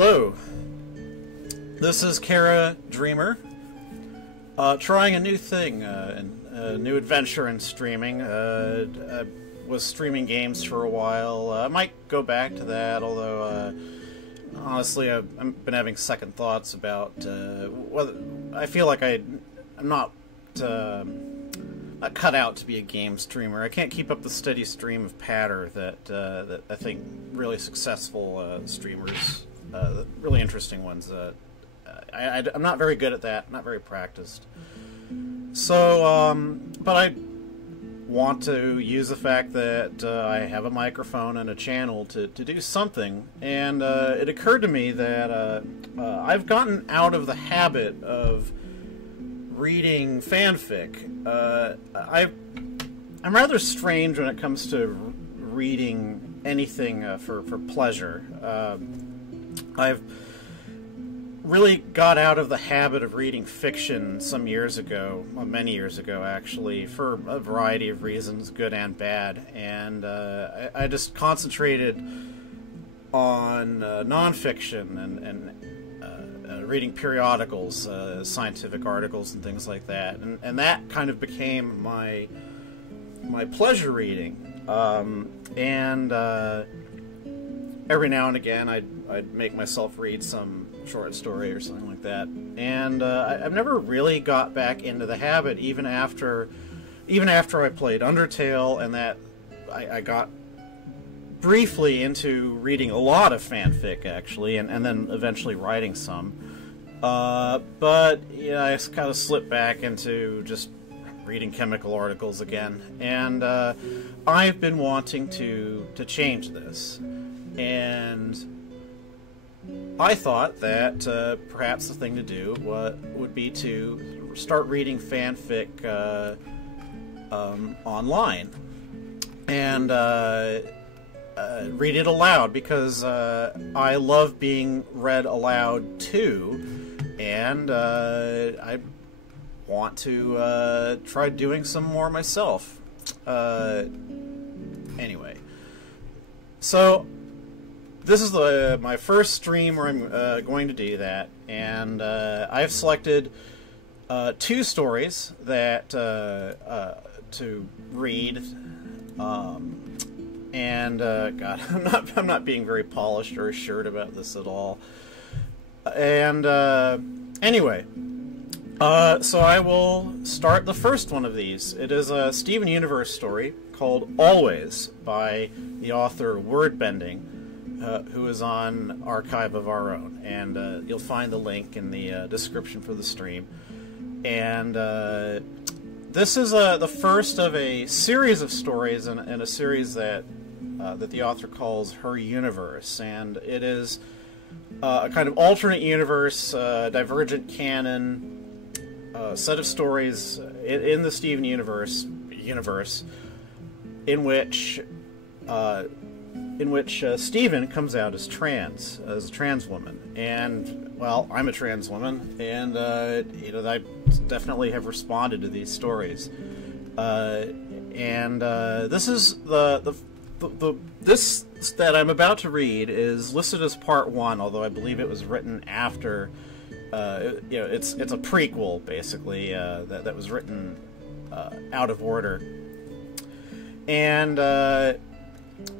Hello, this is Kara Dreamer, trying a new thing, a new adventure in streaming. I was streaming games for a while. I might go back to that, although honestly I've been having second thoughts about whether I feel like I'm not cut out to be a game streamer. I can't keep up the steady stream of patter that I think really successful streamers, really interesting ones. I'm not very good at that, not very practiced. So, but I want to use the fact that I have a microphone and a channel to do something, and it occurred to me that I've gotten out of the habit of reading fanfic. I'm rather strange when it comes to reading anything for pleasure. I've really got out of the habit of reading fiction some years ago, well, many years ago actually, for a variety of reasons, good and bad, and I just concentrated on nonfiction and reading periodicals, scientific articles and things like that, and that kind of became my pleasure reading, and every now and again I'd make myself read some short story or something like that, and I've never really got back into the habit, even after I played Undertale, and that I got briefly into reading a lot of fanfic actually, and then eventually writing some, but yeah, I kind of slipped back into just reading chemical articles again, and I've been wanting to change this, and I thought that perhaps the thing to do would be to start reading fanfic online, and read it aloud, because I love being read aloud too, and I want to try doing some more myself. Anyway, so this is my first stream where I'm going to do that, and I've selected 2 stories that to read, and God, I'm not being very polished or assured about this at all. And anyway, so I will start the first one of these. It is a Steven Universe story called Always by the author Wordbending, who is on Archive of Our Own, and you'll find the link in the description for the stream. And this is the first of a series of stories in a series that the author calls Her Universe, and it is a kind of alternate universe, divergent canon set of stories in the Steven Universe in which Steven comes out as a trans woman, and well, I'm a trans woman, and you know, I definitely have responded to these stories, and this is this that I'm about to read is listed as part 1, although I believe it was written after. You know, it's a prequel basically, that was written out of order, and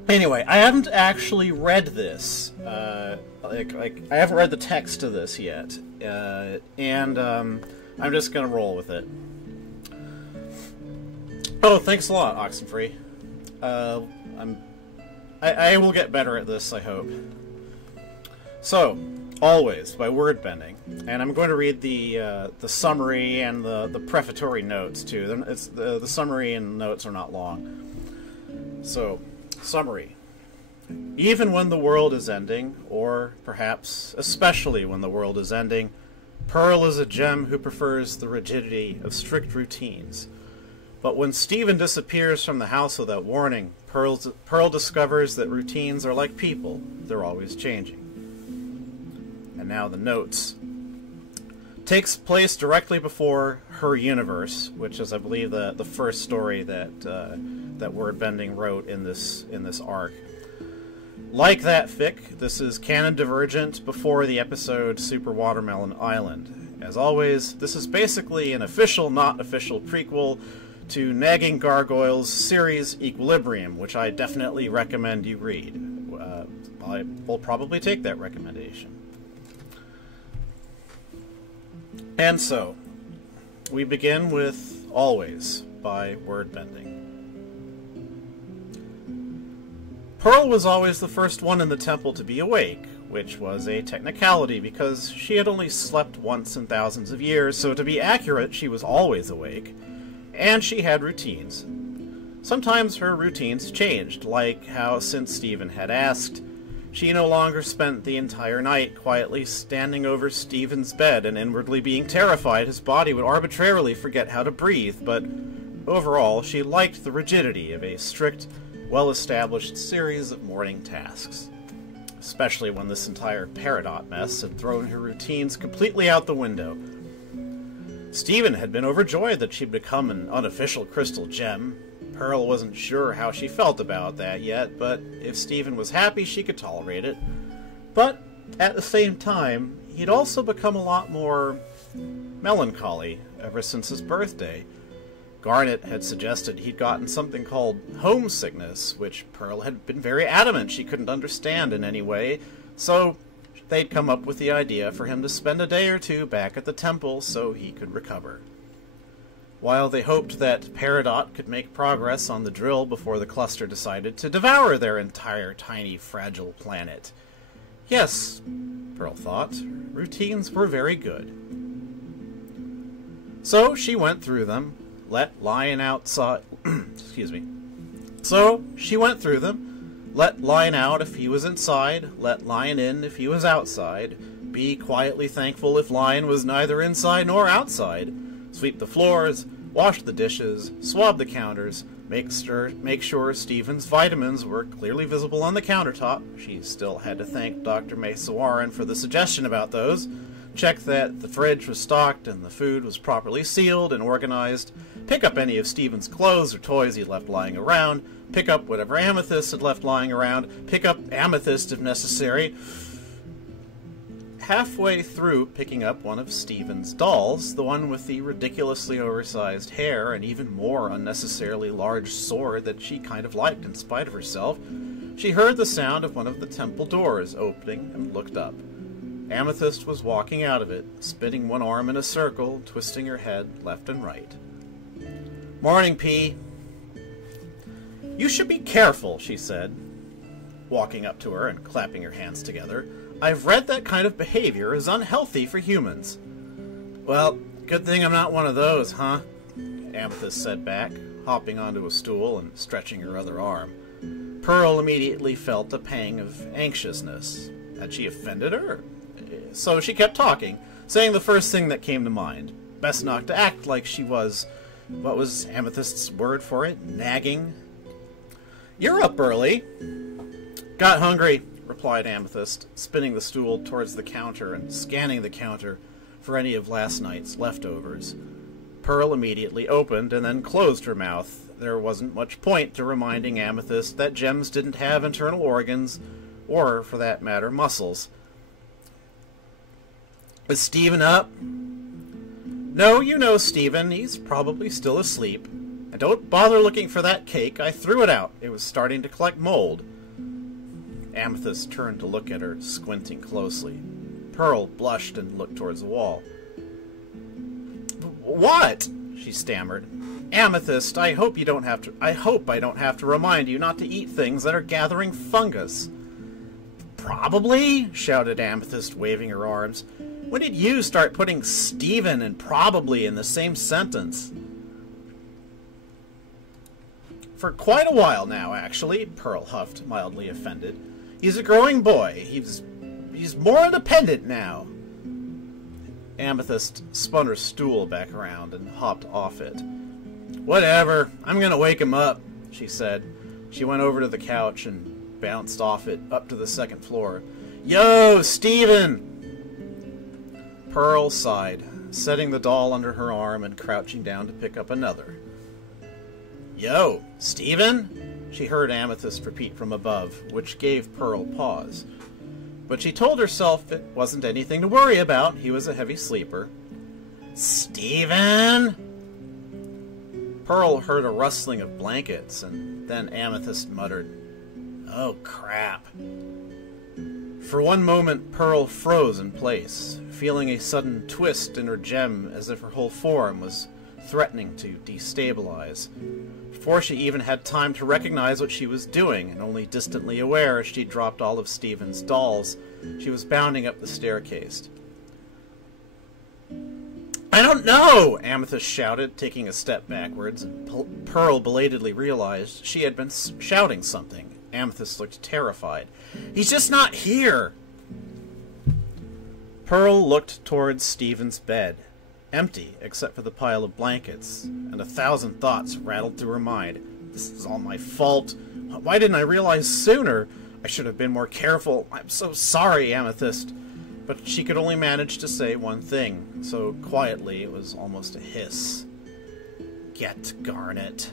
anyway, I haven't actually read this. Like I haven't read the text to this yet, and I'm just gonna roll with it. Oh, thanks a lot, Oxenfree. I will get better at this, I hope. So, Always by Wordbending, and I'm going to read the summary and the prefatory notes too. It's the summary and notes are not long. So, summary. Even when the world is ending, or perhaps especially when the world is ending, Pearl is a gem who prefers the rigidity of strict routines. But when Steven disappears from the house without warning, Pearl discovers that routines are like people, they're always changing. And now the notes. Takes place directly before Her Universe, which is, I believe, the first story that Wordbending wrote in this arc. Like that fic, this is canon divergent before the episode Super Watermelon Island. As always, this is basically an official, not official prequel to Nagging Gargoyles' series Equilibrium, which I definitely recommend you read. I will probably take that recommendation. And so, we begin with Always by Wordbending. Pearl was always the first one in the temple to be awake, which was a technicality because she had only slept once in thousands of years, so to be accurate, she was always awake. And she had routines. Sometimes her routines changed, like how, since Stephen had asked, she no longer spent the entire night quietly standing over Stephen's bed and inwardly being terrified his body would arbitrarily forget how to breathe, but overall she liked the rigidity of a strict, well-established series of morning tasks. Especially when this entire Peridot mess had thrown her routines completely out the window. Stephen had been overjoyed that she'd become an unofficial crystal gem. Pearl wasn't sure how she felt about that yet, but if Stephen was happy, she could tolerate it. But at the same time, he'd also become a lot more melancholy ever since his birthday. Garnet had suggested he'd gotten something called homesickness, which Pearl had been very adamant she couldn't understand in any way, so they'd come up with the idea for him to spend a day or two back at the temple so he could recover. While they hoped that Peridot could make progress on the drill before the cluster decided to devour their entire tiny, fragile planet. Yes, Pearl thought, routines were very good. So she went through them, let Lion outside... excuse me. So she went through them, let Lion out if he was inside, let Lion in if he was outside, be quietly thankful if Lion was neither inside nor outside, sweep the floors, wash the dishes, swab the counters, make sure Stephen's vitamins were clearly visible on the countertop. She still had to thank Dr. Mesawaran for the suggestion about those. Check that the fridge was stocked and the food was properly sealed and organized. Pick up any of Stephen's clothes or toys he left lying around. Pick up whatever Amethyst had left lying around. Pick up Amethyst if necessary. Halfway through picking up one of Stephen's dolls, the one with the ridiculously oversized hair and even more unnecessarily large sword that she kind of liked in spite of herself, she heard the sound of one of the temple doors opening and looked up. Amethyst was walking out of it, spinning one arm in a circle, twisting her head left and right. "Morning, P." "You should be careful," she said, walking up to her and clapping her hands together. "I've read that kind of behavior is unhealthy for humans." "Well, good thing I'm not one of those, huh?" Amethyst said back, hopping onto a stool and stretching her other arm. Pearl immediately felt a pang of anxiousness. Had she offended her? So she kept talking, saying the first thing that came to mind. Best not to act like she was... what was Amethyst's word for it? Nagging? "You're up early." "Got hungry," replied Amethyst, spinning the stool towards the counter and scanning the counter for any of last night's leftovers. Pearl immediately opened and then closed her mouth. There wasn't much point to reminding Amethyst that gems didn't have internal organs, or, for that matter, muscles. "Is Stephen up?" "No, you know Stephen. He's probably still asleep. And don't bother looking for that cake. I threw it out. It was starting to collect mold." Amethyst turned to look at her, squinting closely. Pearl blushed and looked towards the wall. "What?" she stammered. "Amethyst, I hope I don't have to remind you not to eat things that are gathering fungus." "Probably?" shouted Amethyst, waving her arms. "When did you start putting Stephen and probably in the same sentence?" "For quite a while now, actually," Pearl huffed, mildly offended. "He's a growing boy. He's more independent now." Amethyst spun her stool back around and hopped off it. "Whatever. I'm gonna wake him up," she said. She went over to the couch and bounced off it up to the second floor. "Yo, Stephen!" Pearl sighed, setting the doll under her arm and crouching down to pick up another. "Yo, Stephen?" she heard Amethyst repeat from above, which gave Pearl pause. But she told herself it wasn't anything to worry about. He was a heavy sleeper. "Steven!" Pearl heard a rustling of blankets, and then Amethyst muttered, "Oh, crap." For one moment, Pearl froze in place, feeling a sudden twist in her gem as if her whole form was threatening to destabilize. Before she even had time to recognize what she was doing, and only distantly aware as she dropped all of Steven's dolls, she was bounding up the staircase. "I don't know!" Amethyst shouted, taking a step backwards, and Pearl belatedly realized she had been shouting something. Amethyst looked terrified. "He's just not here!" Pearl looked towards Steven's bed, empty except for the pile of blankets, and 1,000 thoughts rattled through her mind. "This is all my fault. Why didn't I realize sooner? I should have been more careful. I'm so sorry, Amethyst." But she could only manage to say one thing, so quietly it was almost a hiss. "Get Garnet."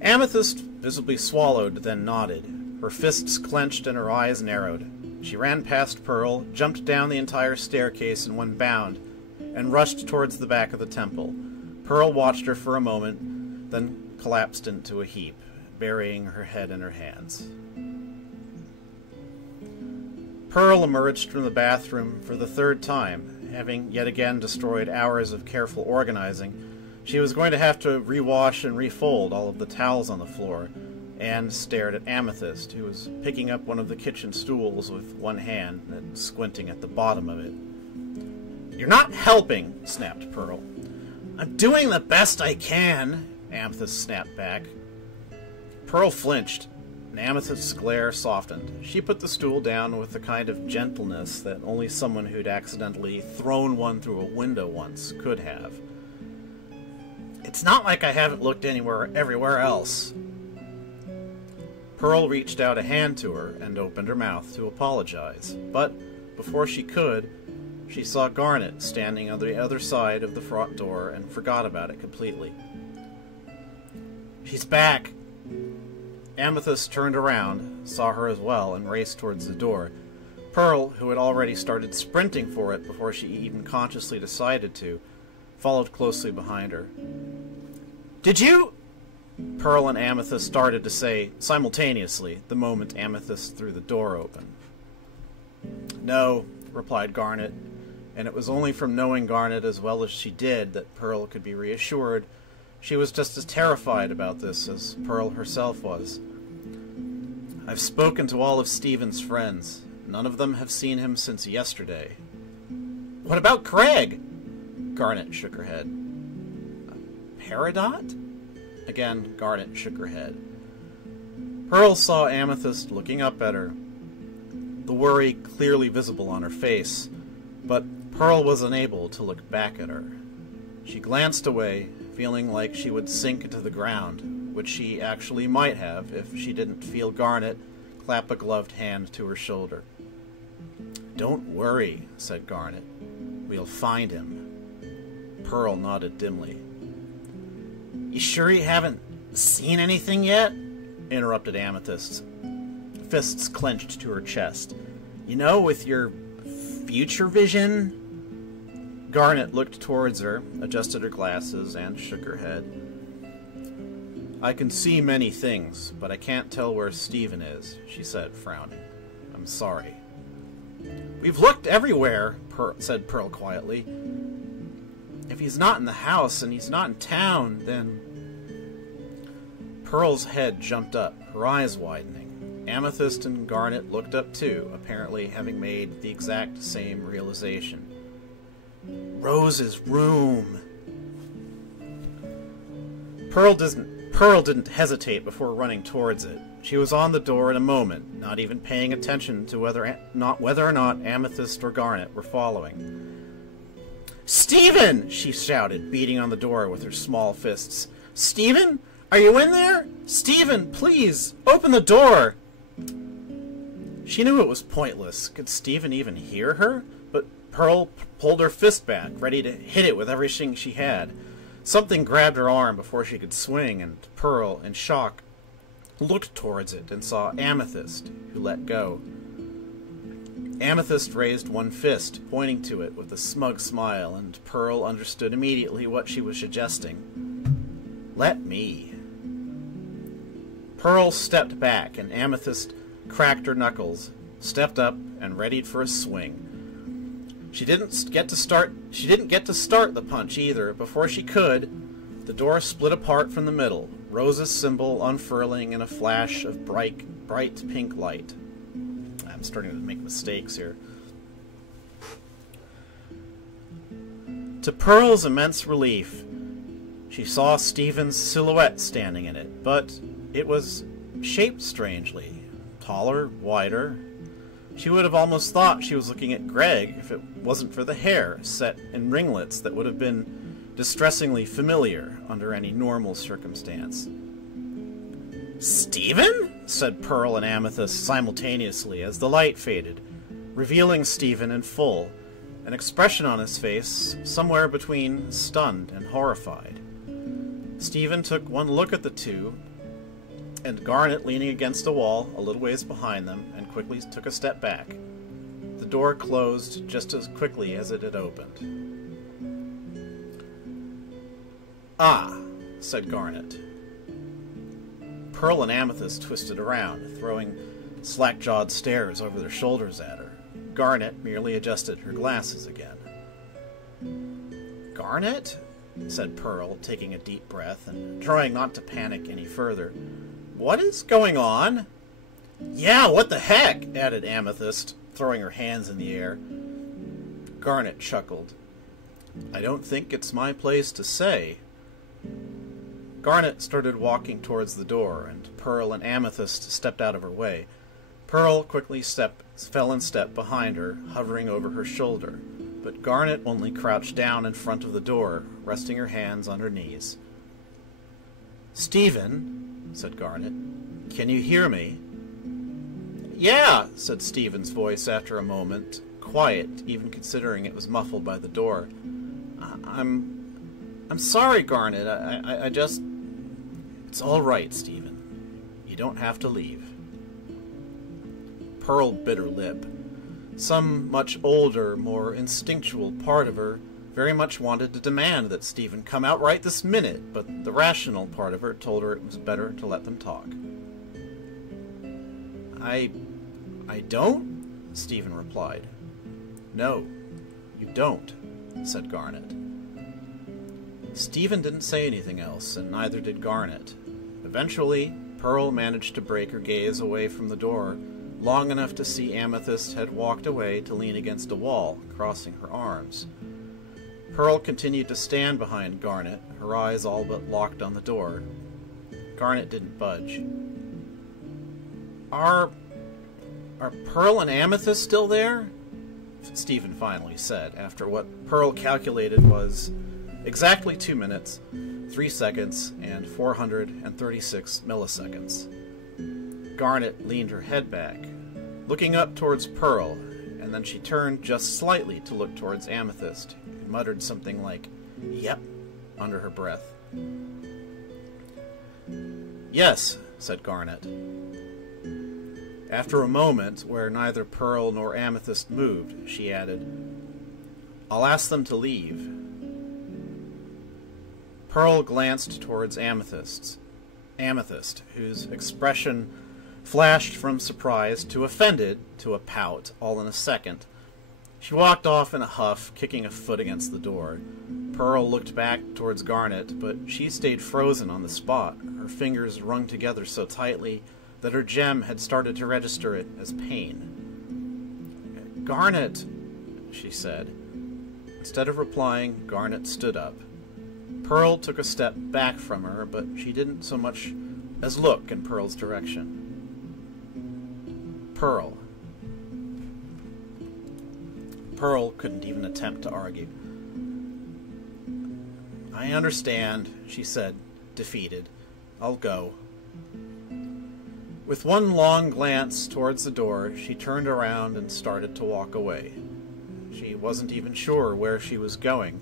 Amethyst visibly swallowed, then nodded. Her fists clenched and her eyes narrowed. She ran past Pearl, jumped down the entire staircase in one bound, and rushed towards the back of the temple. Pearl watched her for a moment, then collapsed into a heap, burying her head in her hands. Pearl emerged from the bathroom for the third time, having yet again destroyed hours of careful organizing. She was going to have to rewash and refold all of the towels on the floor, and stared at Amethyst, who was picking up one of the kitchen stools with one hand and squinting at the bottom of it. "You're not helping," snapped Pearl. "I'm doing the best I can," Amethyst snapped back. Pearl flinched, and Amethyst's glare softened. She put the stool down with the kind of gentleness that only someone who'd accidentally thrown one through a window once could have. "It's not like I haven't looked everywhere else." Pearl reached out a hand to her and opened her mouth to apologize, but before she could, she saw Garnet standing on the other side of the front door and forgot about it completely. "She's back." Amethyst turned around, saw her as well, and raced towards the door. Pearl, who had already started sprinting for it before she even consciously decided to, followed closely behind her. "Did you—" Pearl and Amethyst started to say simultaneously the moment Amethyst threw the door open. "No," replied Garnet, and it was only from knowing Garnet as well as she did that Pearl could be reassured. She was just as terrified about this as Pearl herself was. "I've spoken to all of Steven's friends. None of them have seen him since yesterday." "What about Craig?" Garnet shook her head. "Peridot?" Again, Garnet shook her head. Pearl saw Amethyst looking up at her, the worry clearly visible on her face, but Pearl was unable to look back at her. She glanced away, feeling like she would sink into the ground, which she actually might have if she didn't feel Garnet clap a gloved hand to her shoulder. "Don't worry," said Garnet. "We'll find him." Pearl nodded dimly. "You sure you haven't seen anything yet?" interrupted Amethyst, fists clenched to her chest. "You know, with your future vision?" Garnet looked towards her, adjusted her glasses, and shook her head. "I can see many things, but I can't tell where Steven is," she said, frowning. "I'm sorry." "We've looked everywhere," said Pearl quietly. "If he's not in the house and he's not in town, then—" Pearl's head jumped up, her eyes widening. Amethyst and Garnet looked up too, apparently having made the exact same realization. "Rose's room!" Pearl didn't hesitate before running towards it. She was on the door in a moment, not even paying attention to whether or not Amethyst or Garnet were following. "Steven!" she shouted, beating on the door with her small fists. "Steven? Are you in there? Steven, please, open the door!" She knew it was pointless. Could Steven even hear her? But Pearl pulled her fist back, ready to hit it with everything she had. Something grabbed her arm before she could swing, and Pearl, in shock, looked towards it and saw Amethyst, who let go. Amethyst raised one fist, pointing to it with a smug smile, and Pearl understood immediately what she was suggesting. Let me. Pearl stepped back, and Amethyst cracked her knuckles, stepped up, and readied for a swing. She didn't get to start the punch either. Before she could, the door split apart from the middle, Rose's symbol unfurling in a flash of bright pink light. I'm starting to make mistakes here. To Pearl's immense relief, she saw Stephen's silhouette standing in it, but it was shaped strangely. Taller, wider. She would have almost thought she was looking at Greg if it wasn't for the hair set in ringlets that would have been distressingly familiar under any normal circumstance. "Stephen?" said Pearl and Amethyst simultaneously as the light faded, revealing Stephen in full, an expression on his face somewhere between stunned and horrified. Stephen took one look at the two, and Garnet leaning against a wall a little ways behind them, and quickly took a step back. The door closed just as quickly as it had opened. "Ah," said Garnet. Pearl and Amethyst twisted around, throwing slack-jawed stares over their shoulders at her. Garnet merely adjusted her glasses again. "Garnet?" said Pearl, taking a deep breath and trying not to panic any further. "What is going on?" "Yeah, what the heck?" added Amethyst, throwing her hands in the air. Garnet chuckled. "I don't think it's my place to say." Garnet started walking towards the door, and Pearl and Amethyst stepped out of her way. Pearl quickly fell in step behind her, hovering over her shoulder, but Garnet only crouched down in front of the door, resting her hands on her knees. "Stephen," said Garnet, "can you hear me?" "Yeah," said Stephen's voice after a moment, quiet, even considering it was muffled by the door. I'm sorry, Garnet. I just... It's all right, Stephen. You don't have to leave." Pearl bit her lip. Some much older, more instinctual part of her very much wanted to demand that Stephen come out right this minute, but the rational part of her told her it was better to let them talk. I don't?" Stephen replied. "No, you don't," said Garnet. Stephen didn't say anything else, and neither did Garnet. Eventually, Pearl managed to break her gaze away from the door long enough to see Amethyst had walked away to lean against a wall, crossing her arms. Pearl continued to stand behind Garnet, her eyes all but locked on the door. Garnet didn't budge. Are Pearl and Amethyst still there?" Stephen finally said, after what Pearl calculated was exactly 2 minutes, 3 seconds, and 436 milliseconds. Garnet leaned her head back, looking up towards Pearl, and then she turned just slightly to look towards Amethyst, who muttered something like, "Yep," under her breath. "Yes," said Garnet. After a moment, where neither Pearl nor Amethyst moved, she added, "I'll ask them to leave." Pearl glanced towards Amethyst, whose expression flashed from surprise to offended to a pout all in a second. She walked off in a huff, kicking a foot against the door. Pearl looked back towards Garnet, but she stayed frozen on the spot, her fingers wrung together so tightly that her gem had started to register it as pain. "Garnet," she said. Instead of replying, Garnet stood up. Pearl took a step back from her, but she didn't so much as look in Pearl's direction. "Pearl." Pearl couldn't even attempt to argue. "I understand," she said, defeated. "I'll go." With one long glance towards the door, she turned around and started to walk away. She wasn't even sure where she was going.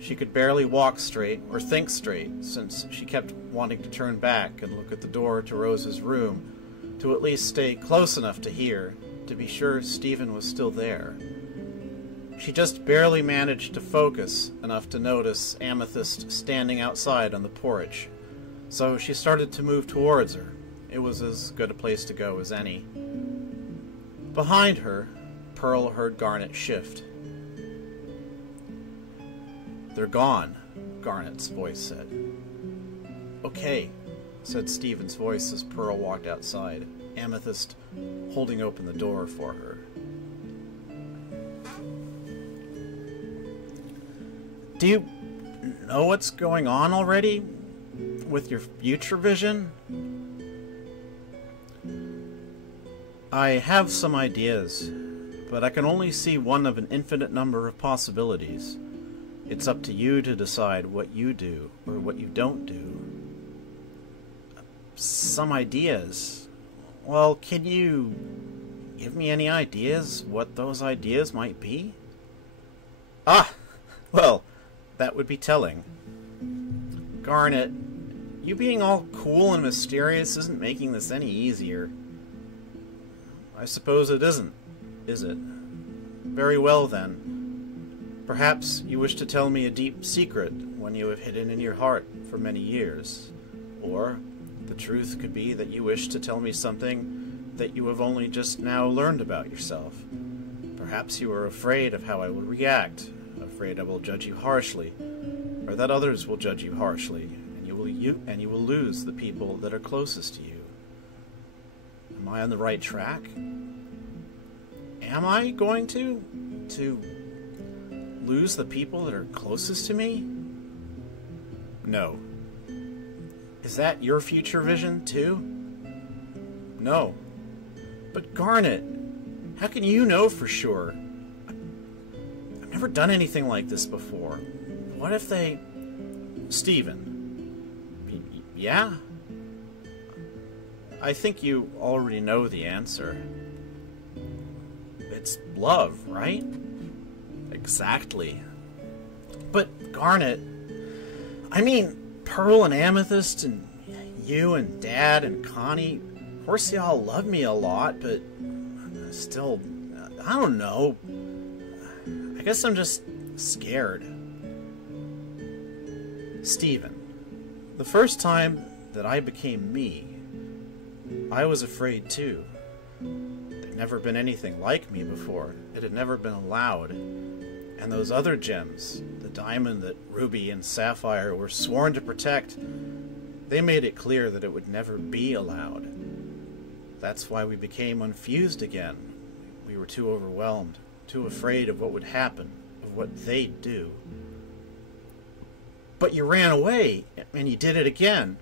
She She could barely walk straight or think straight, since she kept wanting to turn back and look at the door to Rose's room, to at least stay close enough to hear, to be sure Stephen was still there. She just barely managed to focus enough to notice Amethyst standing outside on the porch, so she started to move towards her. It was as good a place to go as any. Behind her, Pearl heard Garnet shift. "They're gone," Garnet's voice said. "Okay," said Stephen's voice as Pearl walked outside, Amethyst holding open the door for her. "Do you know what's going on already with your future vision?" "I have some ideas, but I can only see one of an infinite number of possibilities. It's up to you to decide what you do or what you don't do." "Some ideas? Well, can you give me any ideas what those ideas might be?" "Ah, well, that would be telling. Garnet, you being all cool and mysterious isn't making this any easier." "I suppose it isn't, is it? Very well, then. Perhaps you wish to tell me a deep secret, one you have hidden in your heart for many years. Or the truth could be that you wish to tell me something that you have only just now learned about yourself. Perhaps you are afraid of how I will react, afraid I will judge you harshly, or that others will judge you harshly, and you will lose the people that are closest to you. Am I on the right track? Am I going to lose the people that are closest to me?" "No." "Is that your future vision, too?" "No." "But Garnet, how can you know for sure? I've never done anything like this before. What if they..." "Stephen." "Yeah?" "I think you already know the answer. It's love, right?" "Exactly." "But Garnet, I mean, Pearl and Amethyst and you and Dad and Connie, of course they all love me a lot, but still, I don't know. I guess I'm just scared." "Stephen, the first time that I became me, I was afraid too. There'd never been anything like me before. It had never been allowed. And those other gems, the diamond that Ruby and Sapphire were sworn to protect, they made it clear that it would never be allowed. That's why we became unfused again. We were too overwhelmed, too afraid of what would happen, of what they'd do." "But you ran away, and you did it again."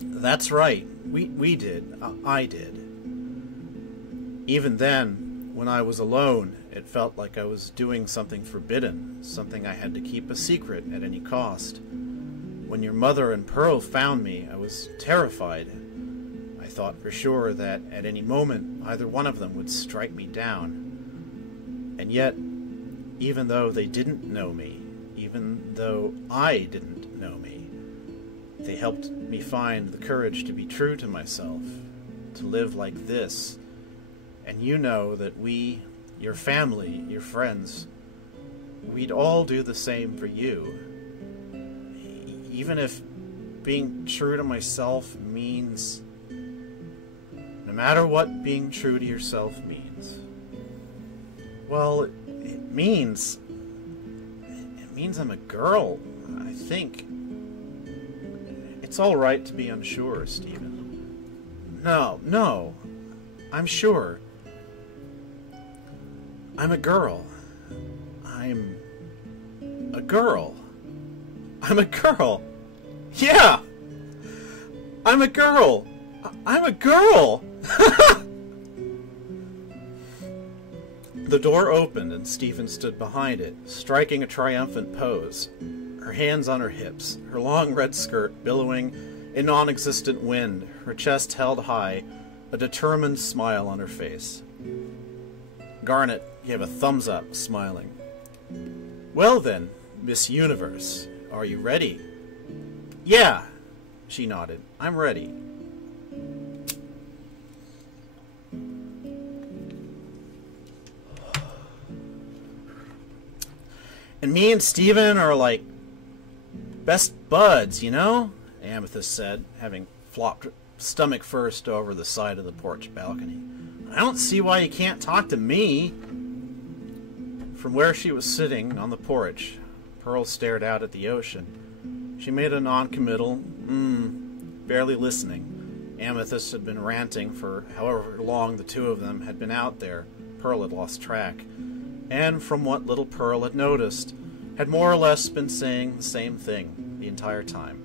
"That's right. We did. I did. Even then, when I was alone, it felt like I was doing something forbidden, something I had to keep a secret at any cost. When your mother and Pearl found me, I was terrified. I thought for sure that at any moment either one of them would strike me down. And yet, even though they didn't know me, even though I didn't know me, they helped me find the courage to be true to myself, to live like this. And you know that we, your family, your friends, we'd all do the same for you. Even if being true to myself means... No matter what being true to yourself means. Well, it means I'm a girl, I think. It's all right to be unsure, Stephen. No, I'm sure. I'm a girl. I'm a girl. I'm a girl. Yeah! I'm a girl. I'm a girl! The door opened and Stephen stood behind it, striking a triumphant pose, her hands on her hips, her long red skirt billowing in non-existent wind, her chest held high, a determined smile on her face. Garnet gave a thumbs up, smiling. "Well then, Miss Universe. Are you ready? Yeah, she nodded. I'm ready. And me and Steven are like best buds, you know? Amethyst said, having flopped stomach first over the side of the porch balcony. I don't see why you can't talk to me. From where she was sitting on the porch, Pearl stared out at the ocean. She made a non-committal, barely listening. Amethyst had been ranting for however long the two of them had been out there. Pearl had lost track. And from what little Pearl had noticed, had more or less been saying the same thing the entire time.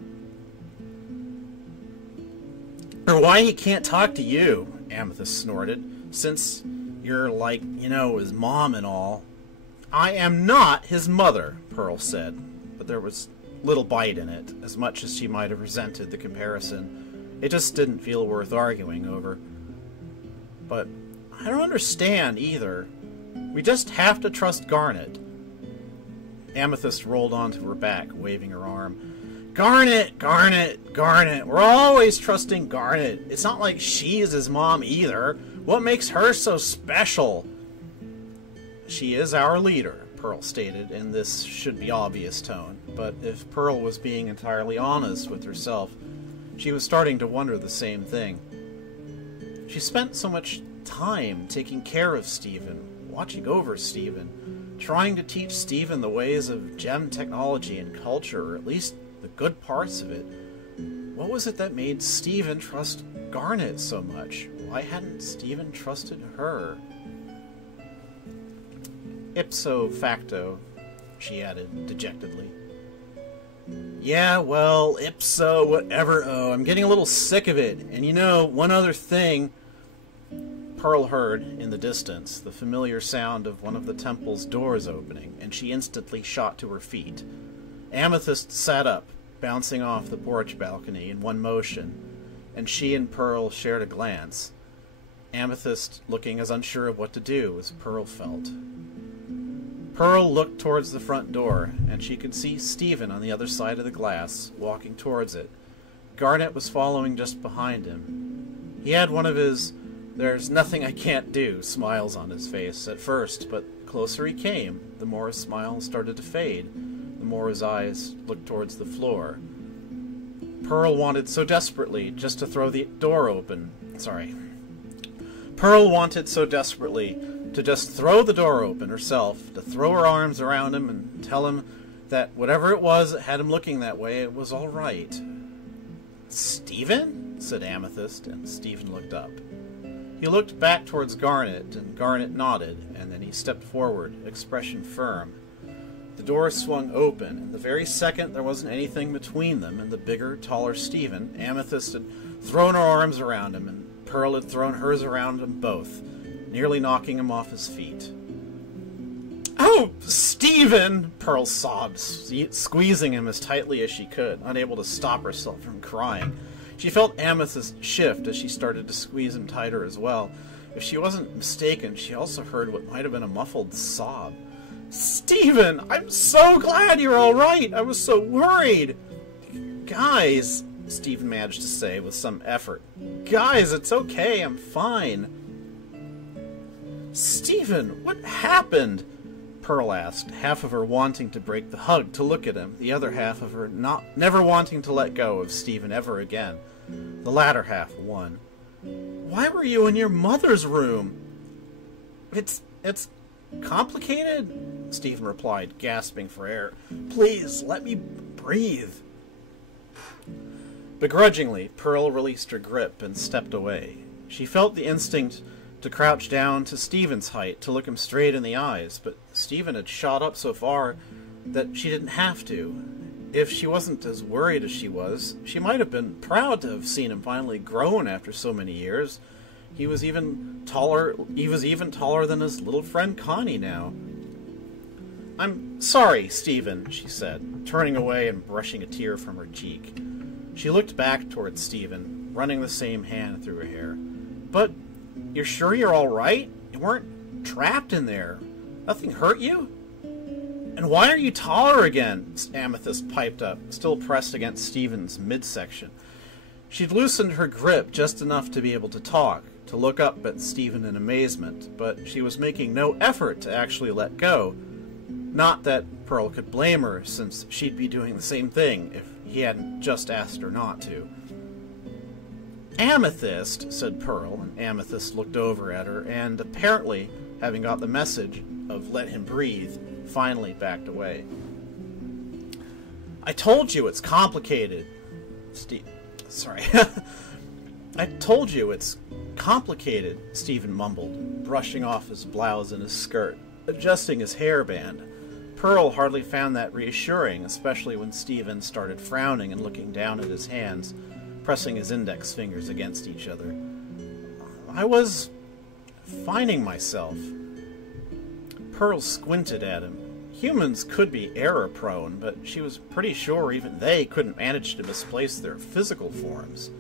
Or why he can't talk to you, Amethyst snorted, since you're like, you know, his mom and all. I am not his mother, Pearl said, but there was little bite in it, as much as she might have resented the comparison. It just didn't feel worth arguing over. But I don't understand either. We just have to trust Garnet. Amethyst rolled onto her back, waving her arm. Garnet! Garnet! Garnet! We're always trusting Garnet. It's not like she is his mom either. What makes her so special? She is our leader, Pearl stated in this should-be-obvious tone. But if Pearl was being entirely honest with herself, she was starting to wonder the same thing. She spent so much time taking care of Steven, watching over Steven, trying to teach Steven the ways of gem technology and culture, or at least the good parts of it. What was it that made Steven trust Garnet so much? Why hadn't Steven trusted her? Ipso facto, she added dejectedly. Yeah, well, ipso, whatever. Oh, I'm getting a little sick of it. And you know, one other thing. Pearl heard, in the distance, the familiar sound of one of the temple's doors opening, and she instantly shot to her feet. Amethyst sat up, bouncing off the porch balcony in one motion, and she and Pearl shared a glance. Amethyst looking as unsure of what to do as Pearl felt. Pearl looked towards the front door, and she could see Steven on the other side of the glass, walking towards it. Garnet was following just behind him. He had one of his "there's nothing I can't do" smiles on his face at first, but closer he came, the more his smile started to fade, the more his eyes looked towards the floor. Pearl wanted so desperately just to throw the door open. Pearl wanted so desperately to just throw the door open herself, to throw her arms around him and tell him that whatever it was that had him looking that way, it was all right. "Steven?" said Amethyst, and Steven looked up. He looked back towards Garnet, and Garnet nodded, and then he stepped forward, expression firm. The door swung open, and the very second there wasn't anything between them and the bigger, taller Steven, Amethyst had thrown her arms around him, and Pearl had thrown hers around them both, nearly knocking him off his feet. "Oh, Steven!" Pearl sobbed, squeezing him as tightly as she could, unable to stop herself from crying. She felt Amethyst shift as she started to squeeze him tighter as well. If she wasn't mistaken, she also heard what might have been a muffled sob. "Steven! I'm so glad you're all right! I was so worried!" "Guys," Steven managed to say with some effort. "Guys, it's okay, I'm fine." "Steven, what happened?" Pearl asked, half of her wanting to break the hug to look at him, the other half of her never wanting to let go of Steven ever again. The latter half won. "Why were you in your mother's room?" It's complicated," Steven replied, gasping for air. "Please, let me breathe." Begrudgingly, Pearl released her grip and stepped away. She felt the instinct to crouch down to Steven's height to look him straight in the eyes, but Steven had shot up so far that she didn't have to. If she wasn't as worried as she was, she might have been proud to have seen him finally grown after so many years. He was even taller than his little friend Connie now. "I'm sorry, Steven," she said, turning away and brushing a tear from her cheek. She looked back towards Steven, running the same hand through her hair. "But you're sure you're all right? You weren't trapped in there? Nothing hurt you?" And why are you taller again? Amethyst piped up, still pressed against Stephen's midsection. She'd loosened her grip just enough to be able to talk, to look up at Stephen in amazement, but she was making no effort to actually let go. Not that Pearl could blame her, since she'd be doing the same thing if he hadn't just asked her not to. Amethyst, said Pearl, and Amethyst looked over at her, and apparently, having got the message of let him breathe, finally backed away. I told you it's complicated. I told you it's complicated, Stephen mumbled, brushing off his blouse and his skirt, adjusting his hairband. Pearl hardly found that reassuring, especially when Stephen started frowning and looking down at his hands, pressing his index fingers against each other. I was finding myself. Pearl squinted at him. Humans could be error-prone, but she was pretty sure even they couldn't manage to misplace their physical forms.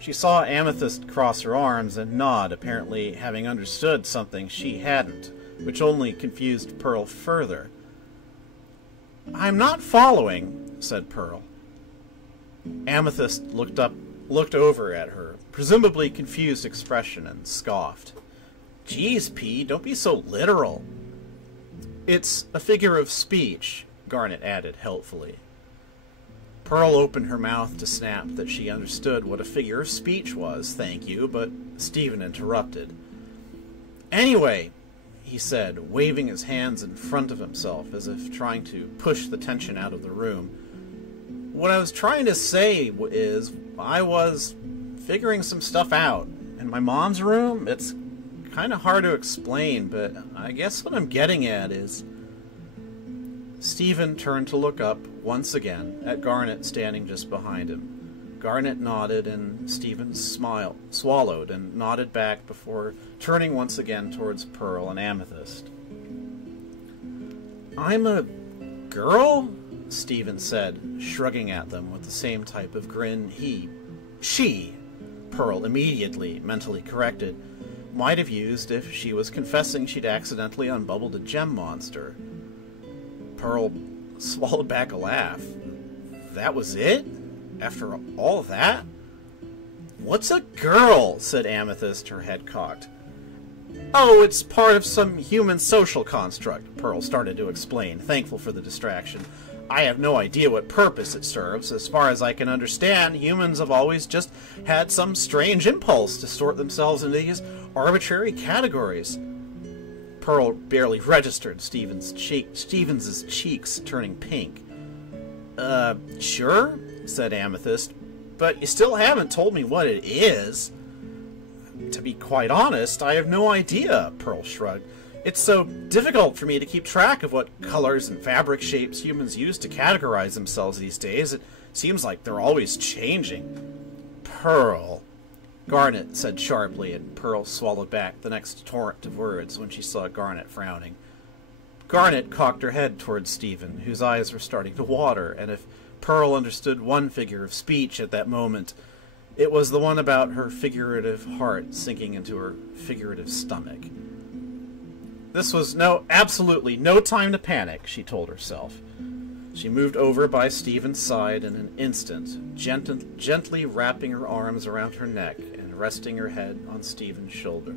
She saw Amethyst cross her arms and nod, apparently having understood something she hadn't, which only confused Pearl further. I'm not following, said Pearl. Amethyst looked over at her, presumably confused expression, and scoffed. Geez, P, don't be so literal. It's a figure of speech, Garnet added helpfully. Pearl opened her mouth to snap that she understood what a figure of speech was, thank you, but Stephen interrupted. Anyway, he said, waving his hands in front of himself as if trying to push the tension out of the room. What I was trying to say is I was figuring some stuff out. In my mom's room, it's kind of hard to explain, but I guess what I'm getting at is... Stephen turned to look up, once again, at Garnet standing just behind him. Garnet nodded, and Stephen swallowed and nodded back before turning once again towards Pearl and Amethyst. I'm a girl? Stephen said, shrugging at them with the same type of grin she, Pearl immediately mentally corrected, might have used if she was confessing she'd accidentally unbubbled a gem monster. Pearl swallowed back a laugh. That was it? After all that? What's a girl? Said Amethyst, her head cocked. Oh, it's part of some human social construct, Pearl started to explain, thankful for the distraction. I have no idea what purpose it serves. As far as I can understand, humans have always just had some strange impulse to sort themselves into these arbitrary categories. Pearl barely registered Stephen's cheeks turning pink. Sure, said Amethyst, but you still haven't told me what it is. To be quite honest, I have no idea, Pearl shrugged. It's so difficult for me to keep track of what colors and fabric shapes humans use to categorize themselves these days. It seems like they're always changing. Pearl, Garnet said sharply, and Pearl swallowed back the next torrent of words when she saw Garnet frowning. Garnet cocked her head towards Stephen, whose eyes were starting to water, and if Pearl understood one figure of speech at that moment, it was the one about her figurative heart sinking into her figurative stomach. This was absolutely no time to panic, she told herself. She moved over by Stephen's side in an instant, gently wrapping her arms around her neck and resting her head on Stephen's shoulder.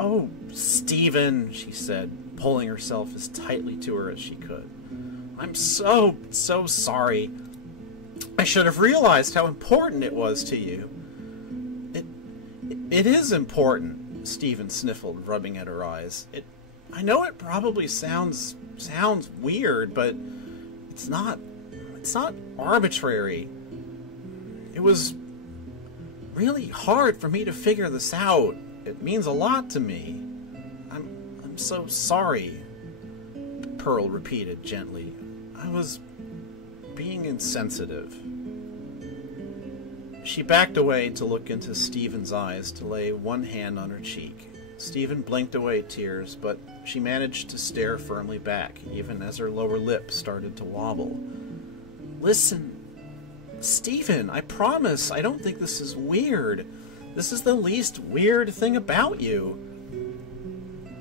Oh, Stephen, she said, pulling herself as tightly to her as she could. I'm so sorry. I should have realized how important it was to you. It is important, Stephen sniffled, rubbing at her eyes. I know it probably sounds weird, but it's not arbitrary. It was really hard for me to figure this out. It means a lot to me. I'm so sorry, Pearl repeated gently. I was being insensitive. She backed away to look into Stephen's eyes, to lay one hand on her cheek. Stephen blinked away tears, but she managed to stare firmly back, even as her lower lip started to wobble. Listen, Stephen, I promise I don't think this is weird. This is the least weird thing about you.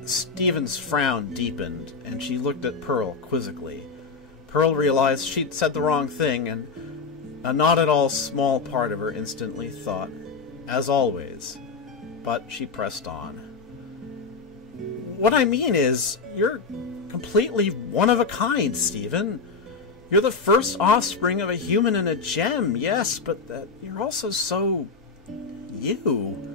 Stephen's frown deepened, and she looked at Pearl quizzically. Pearl realized she'd said the wrong thing, and a not at all small part of her instantly thought, as always. But she pressed on. What I mean is, you're completely one of a kind, Stephen. You're the first offspring of a human and a gem, yes, but you're also so... you.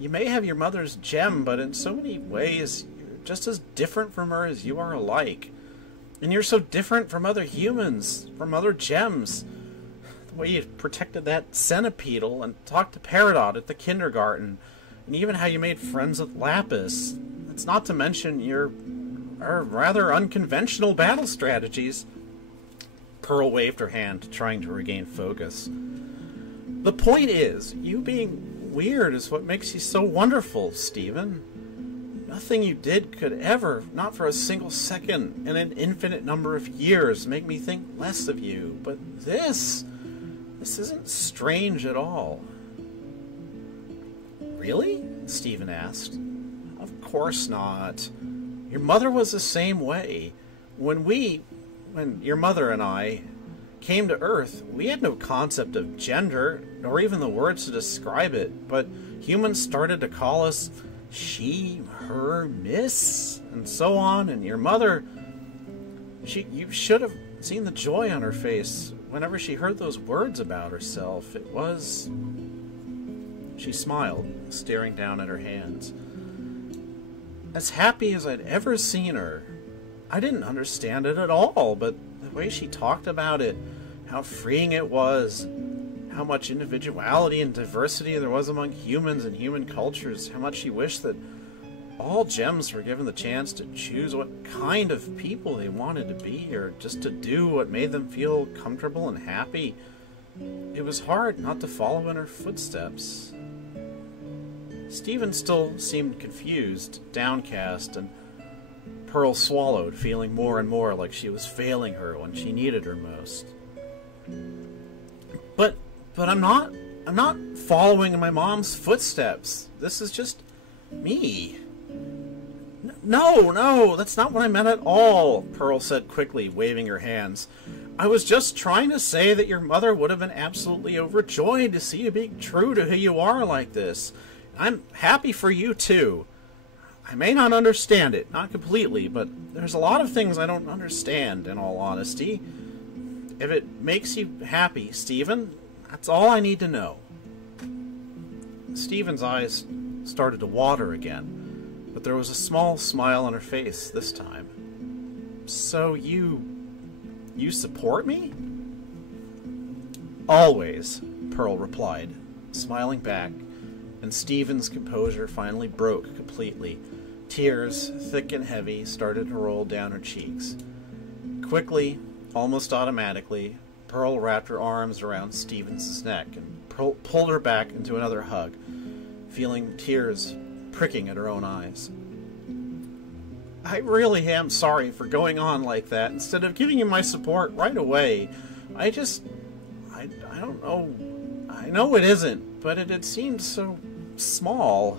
You may have your mother's gem, but in so many ways, you're just as different from her as you are alike. And you're so different from other humans, from other gems. The way you protected that centipedal and talked to Peridot at the kindergarten, and even how you made friends with Lapis. It's not to mention your rather unconventional battle strategies. Pearl waved her hand, trying to regain focus. The point is, you being weird is what makes you so wonderful, Stephen. Nothing you did could ever, not for a single second in an infinite number of years, make me think less of you. But this isn't strange at all. Really? Stephen asked. Of course not. Your mother was the same way. When your mother and I came to Earth, we had no concept of gender, nor even the words to describe it, but humans started to call us she, her, miss, and so on, and your mother, you should have seen the joy on her face whenever she heard those words about herself. It was... She smiled, staring down at her hands. As happy as I'd ever seen her. I didn't understand it at all, but the way she talked about it, how freeing it was, how much individuality and diversity there was among humans and human cultures, how much she wished that all gems were given the chance to choose what kind of people they wanted to be, or just to do what made them feel comfortable and happy. It was hard not to follow in her footsteps. Stephen still seemed confused, downcast, and Pearl swallowed, feeling more and more like she was failing her when she needed her most. But I'm not following in my mom's footsteps. This is just me. No, that's not what I meant at all, Pearl said quickly, waving her hands. I was just trying to say that your mother would have been absolutely overjoyed to see you being true to who you are like this. I'm happy for you, too. I may not understand it, not completely, but there's a lot of things I don't understand, in all honesty. If it makes you happy, Stephen, that's all I need to know. Stephen's eyes started to water again, but there was a small smile on her face this time. So you support me? Always, Pearl replied, smiling back, and Stephen's composure finally broke completely. Tears, thick and heavy, started to roll down her cheeks. Quickly, almost automatically, Pearl wrapped her arms around Stephen's neck and pulled her back into another hug, feeling tears pricking at her own eyes. I really am sorry for going on like that instead of giving you my support right away. I don't know. I know it isn't, but it had seemed so small.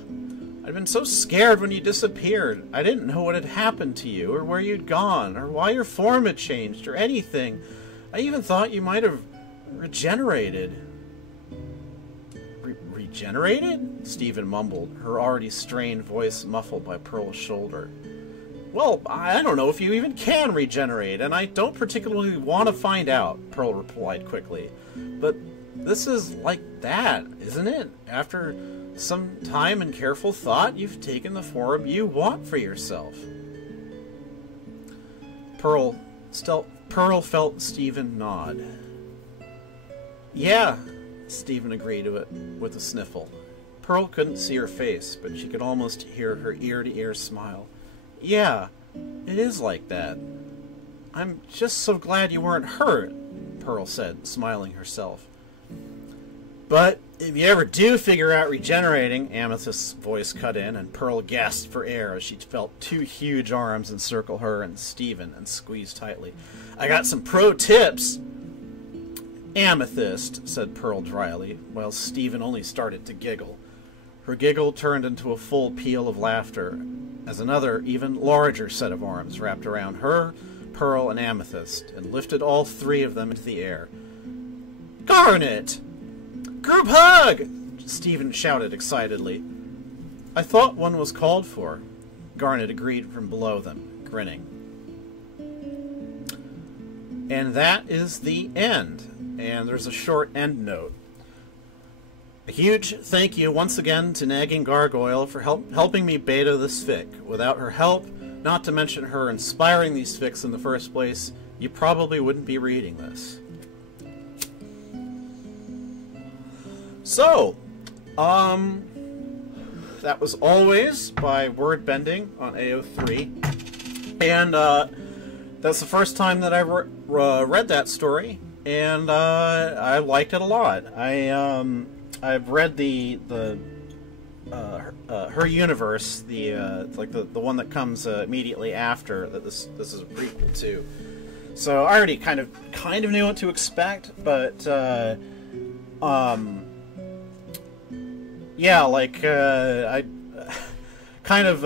I'd been so scared when you disappeared. I didn't know what had happened to you, or where you'd gone, or why your form had changed, or anything. I even thought you might have regenerated. Regenerated? Stephen mumbled, her already strained voice muffled by Pearl's shoulder. Well, I don't know if you even can regenerate, and I don't particularly want to find out, Pearl replied quickly. But this is like that, isn't it? After some time and careful thought, you've taken the form you want for yourself. Pearl felt Stephen nod. Yeah, Stephen agreed to it with a sniffle. Pearl couldn't see her face, but she could almost hear her ear-to-ear smile. Yeah, it is like that. I'm just so glad you weren't hurt, Pearl said, smiling herself. But if you ever do figure out regenerating, Amethyst's voice cut in, and Pearl gasped for air as she felt two huge arms encircle her and Stephen and squeeze tightly. I got some pro tips. Amethyst, said Pearl dryly, while Stephen only started to giggle. Her giggle turned into a full peal of laughter, as another, even larger set of arms wrapped around her, Pearl, and Amethyst, and lifted all three of them into the air. "Garnet! Group hug!" Stephen shouted excitedly. "I thought one was called for," Garnet agreed from below them, grinning. And that is the end. And there's a short end note. "A huge thank you once again to Nagging Gargoyle for helping me beta this fic. Without her help, not to mention her inspiring these fics in the first place, you probably wouldn't be reading this." So, that was Always by Wordbending on AO3. And that's the first time that I read that story, and I liked it a lot. I've read her universe, like the one that comes immediately after that. This is a prequel to, so I already kind of knew what to expect. But yeah, like I kind of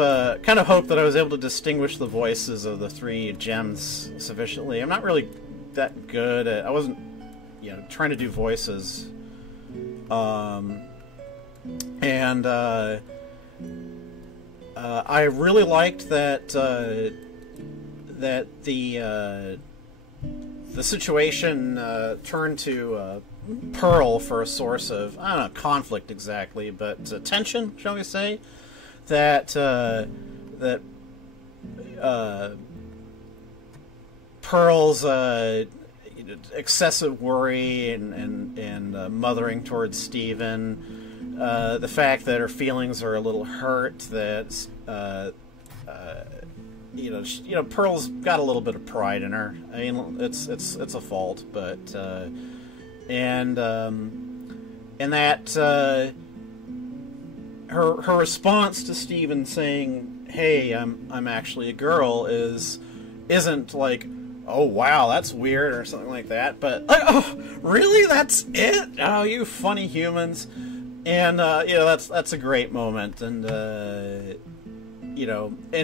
hope that I was able to distinguish the voices of the three gems sufficiently. I'm not really that good at, I wasn't, trying to do voices. And I really liked that that the situation turned to Pearl for a source of, I don't know, conflict exactly, but tension, shall we say? That Pearl's excessive worry and mothering towards Stephen, the fact that her feelings are a little hurt, that Pearl's got a little bit of pride in her. I mean, it's a fault, but and that her response to Stephen saying, "Hey, I'm actually a girl," isn't like, "Oh wow, that's weird," or something like that, but like, "Oh, really? That's it? Oh, you funny humans." And that's a great moment, and and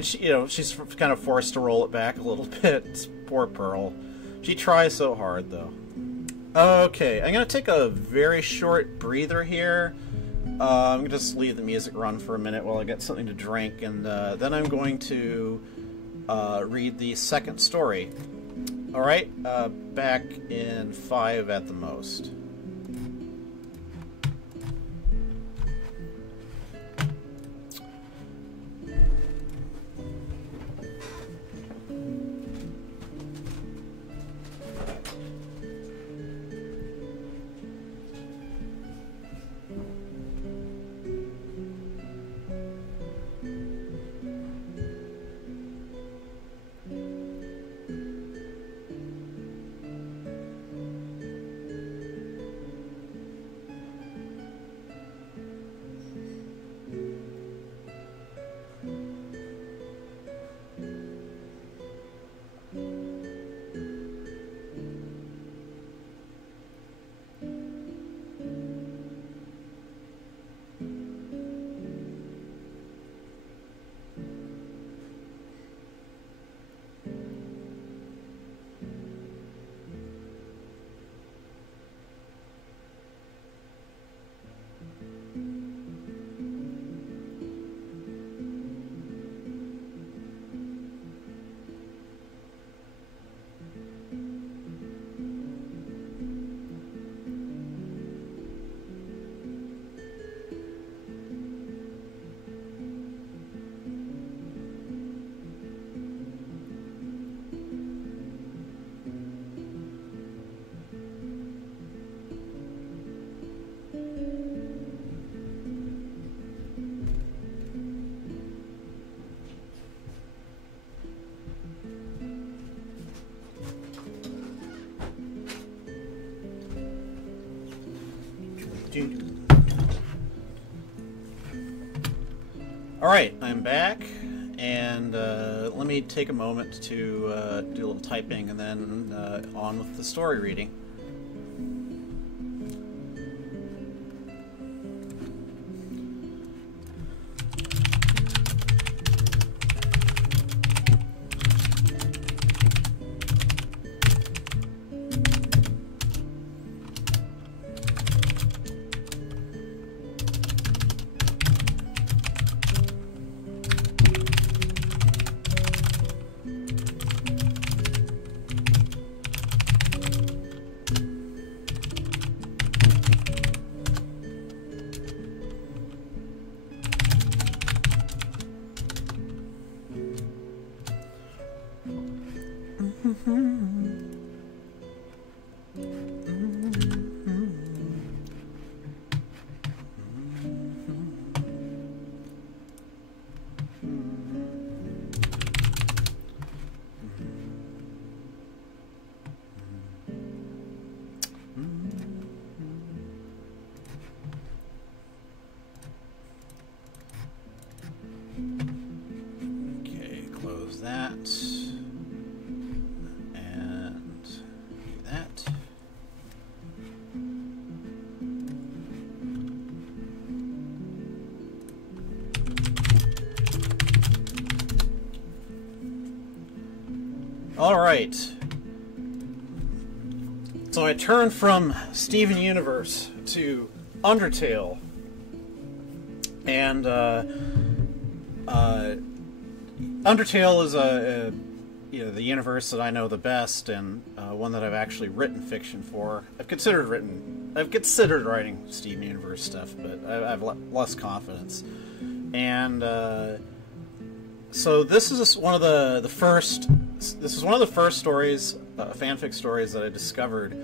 she's kind of forced to roll it back a little bit. Poor Pearl. She tries so hard, though. Okay, I'm gonna take a very short breather here. I'm gonna just leave the music run for a minute while I get something to drink, and then I'm going to read the second story. Alright, back in 5 at the most. Alright, I'm back, and let me take a moment to do a little typing and then on with the story reading. Alright. So I turned from Steven Universe to Undertale. And Undertale is the universe that I know the best, and one that I've actually written fiction for. I've considered writing Steven Universe stuff, but I have less confidence. And so this is one of the first. This is one of the first stories, fanfic stories that I discovered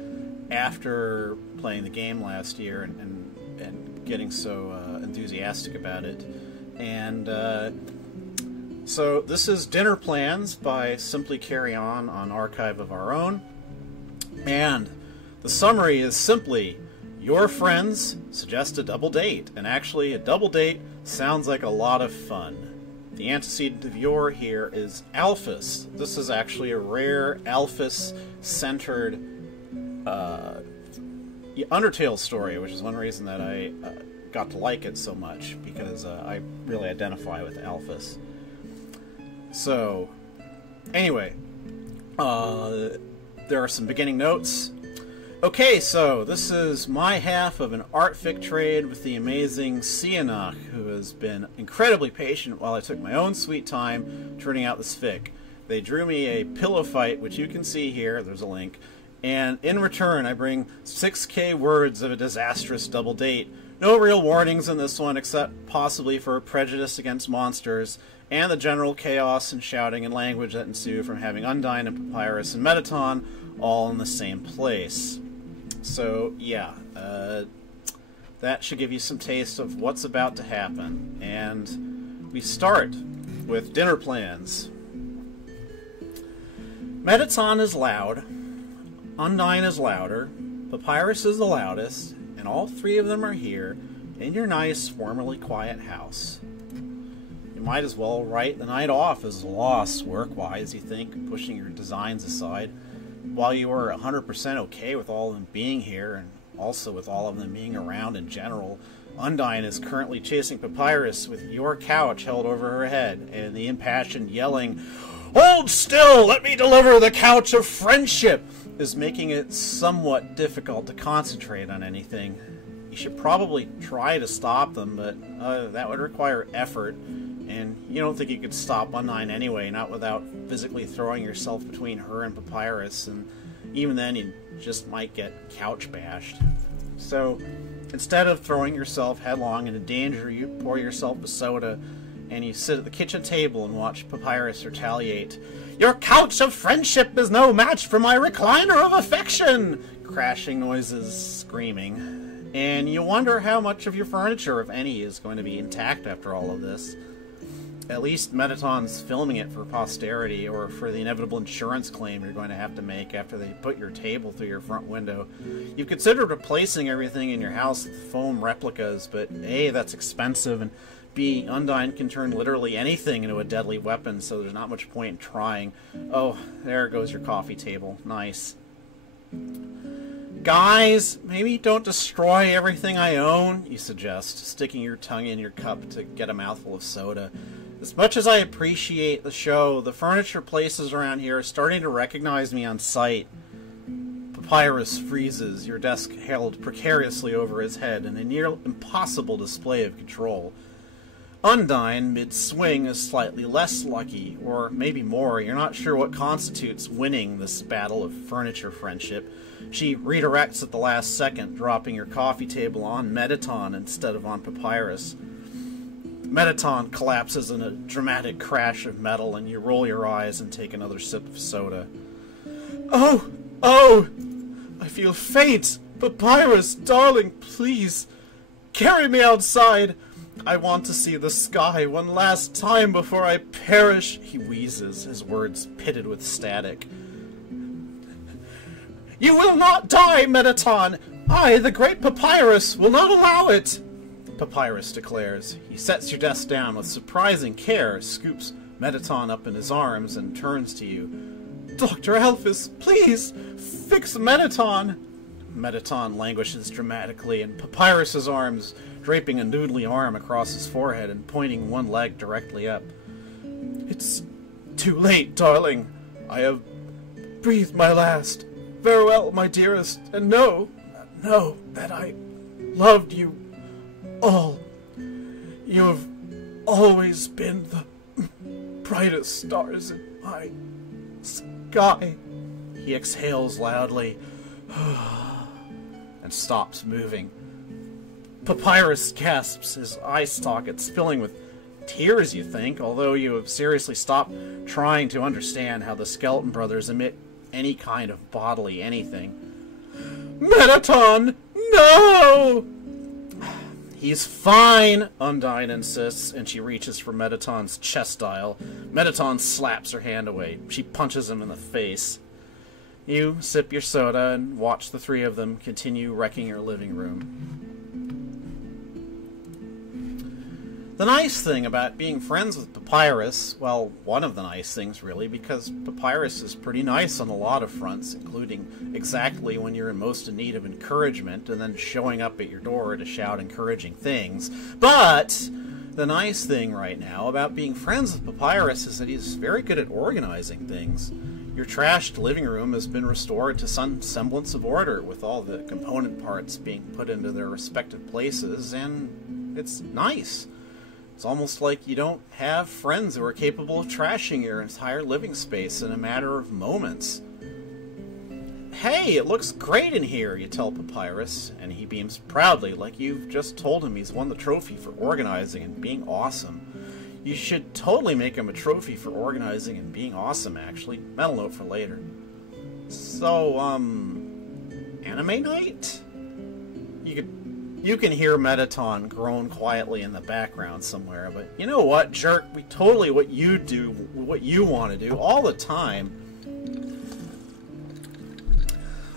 after playing the game last year and getting so enthusiastic about it. And so this is Dinner Plans by simplycarryon on Archive of Our Own. And the summary is simply, your friends suggest a double date. And actually, a double date sounds like a lot of fun. The antecedent of your here is Alphys. This is actually a rare Alphys-centered Undertale story, which is one reason that I got to like it so much, because I really identify with Alphys. So, anyway, there are some beginning notes. Okay, so this is my half of an art fic trade with the amazing Sienach, who has been incredibly patient while I took my own sweet time turning out this fic. They drew me a pillow fight, which you can see here, there's a link, and in return I bring 6K words of a disastrous double date. No real warnings in this one, except possibly for prejudice against monsters, and the general chaos and shouting and language that ensue from having Undyne and Papyrus and Metaton all in the same place. So, yeah, that should give you some taste of what's about to happen. And we start with Dinner Plans. Metaton is loud, Undyne is louder, Papyrus is the loudest, and all three of them are here in your nice, formerly quiet house. You might as well write the night off as lost work-wise, you think, pushing your designs aside. While you are 100% okay with all of them being here, and also with all of them being around in general, Undyne is currently chasing Papyrus with your couch held over her head, and the impassioned yelling, "Hold still! Let me deliver the couch of friendship!" is making it somewhat difficult to concentrate on anything. You should probably try to stop them, but that would require effort, and you don't think you could stop Undyne anyway, not without physically throwing yourself between her and Papyrus, and even then you just might get couch bashed. So instead of throwing yourself headlong into danger, you pour yourself a soda and you sit at the kitchen table and watch Papyrus retaliate. "Your couch of friendship is no match for my recliner of affection!" Crashing noises, screaming. And you wonder how much of your furniture, if any, is going to be intact after all of this. At least Metaton's filming it for posterity, or for the inevitable insurance claim you're going to have to make after they put your table through your front window. You've considered replacing everything in your house with foam replicas, but A, that's expensive, and B, Undyne can turn literally anything into a deadly weapon, so there's not much point in trying. Oh, there goes your coffee table. Nice. "Guys, maybe don't destroy everything I own," you suggest, sticking your tongue in your cup to get a mouthful of soda. As much as I appreciate the show, the furniture places around here are starting to recognize me on sight. Papyrus freezes, your desk held precariously over his head in a near impossible display of control. Undyne, mid-swing, is slightly less lucky, or maybe more. You're not sure what constitutes winning this battle of furniture friendship. She redirects at the last second, dropping your coffee table on Metaton instead of on Papyrus. Metaton collapses in a dramatic crash of metal, and you roll your eyes and take another sip of soda. "Oh! Oh! I feel faint! Papyrus, darling, please! Carry me outside! I want to see the sky one last time before I perish," he wheezes, his words pitted with static. "You will not die, Metaton! I, the great Papyrus, will not allow it!" Papyrus declares. He sets your desk down with surprising care, scoops Metaton up in his arms, and turns to you. "Dr. Alphys, please, fix Metaton!" Metaton languishes dramatically, and Papyrus's arms draping a noodly arm across his forehead and pointing one leg directly up. "It's too late, darling. I have breathe my last. Farewell, my dearest, and know that I loved you all. You have always been the brightest stars in my sky. He exhales loudly and stops moving. Papyrus gasps, his eye sockets filling with tears, you think, although you have seriously stopped trying to understand how the Skeleton Brothers emit any kind of bodily anything. Mettaton! No! He's fine, Undyne insists, and she reaches for Mettaton's chest dial. Mettaton slaps her hand away. She punches him in the face. You sip your soda and watch the three of them continue wrecking your living room. The nice thing about being friends with Papyrus, well, one of the nice things, really, because Papyrus is pretty nice on a lot of fronts, including exactly when you're most in need of encouragement and then showing up at your door to shout encouraging things. But the nice thing right now about being friends with Papyrus is that he's very good at organizing things. Your trashed living room has been restored to some semblance of order, with all the component parts being put into their respective places, and it's nice. It's almost like you don't have friends who are capable of trashing your entire living space in a matter of moments. Hey, it looks great in here, you tell Papyrus, and he beams proudly like you've just told him he's won the trophy for organizing and being awesome. You should totally make him a trophy for organizing and being awesome, actually. Mental note for later. So, anime night? You can hear Mettaton groan quietly in the background somewhere, but you know what, jerk? We totally what you do, what you want to do, all the time.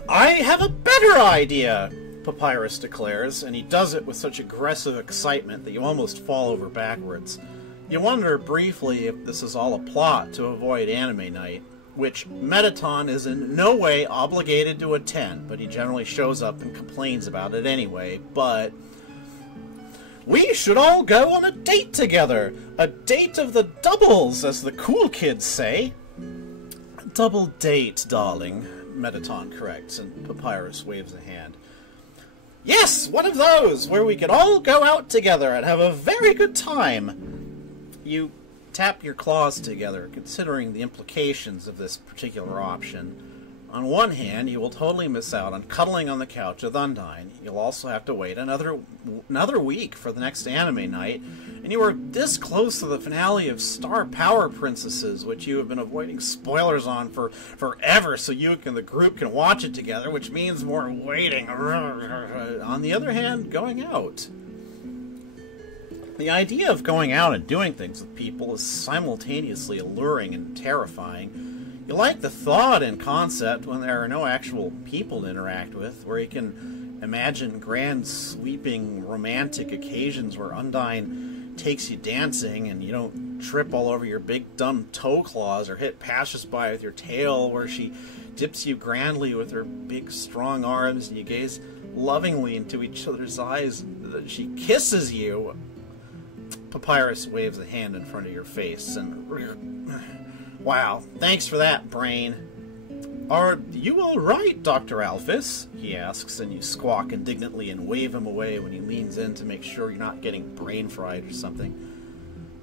I have a better idea, Papyrus declares, and he does it with such aggressive excitement that you almost fall over backwards. You wonder briefly if this is all a plot to avoid anime night, which Mettaton is in no way obligated to attend, but he generally shows up and complains about it anyway. But we should all go on a date together! A date of the doubles, as the cool kids say. Double date, darling, Mettaton corrects, and Papyrus waves a hand. Yes, one of those, where we can all go out together and have a very good time. You tap your claws together, considering the implications of this particular option. On one hand, you will totally miss out on cuddling on the couch with Undyne. You'll also have to wait another week for the next anime night, and you are this close to the finale of Star Power Princesses, which you have been avoiding spoilers on for forever, so you and the group can watch it together, which means more waiting. On the other hand, going out. The idea of going out and doing things with people is simultaneously alluring and terrifying. You like the thought and concept when there are no actual people to interact with, where you can imagine grand, sweeping, romantic occasions where Undyne takes you dancing and you don't trip all over your big dumb toe claws or hit passersby with your tail, where she dips you grandly with her big strong arms and you gaze lovingly into each other's eyes and she kisses you. Papyrus waves a hand in front of your face, and... Wow, thanks for that, Brain. Are you alright, Dr. Alphys? He asks, and you squawk indignantly and wave him away when he leans in to make sure you're not getting brain fried or something.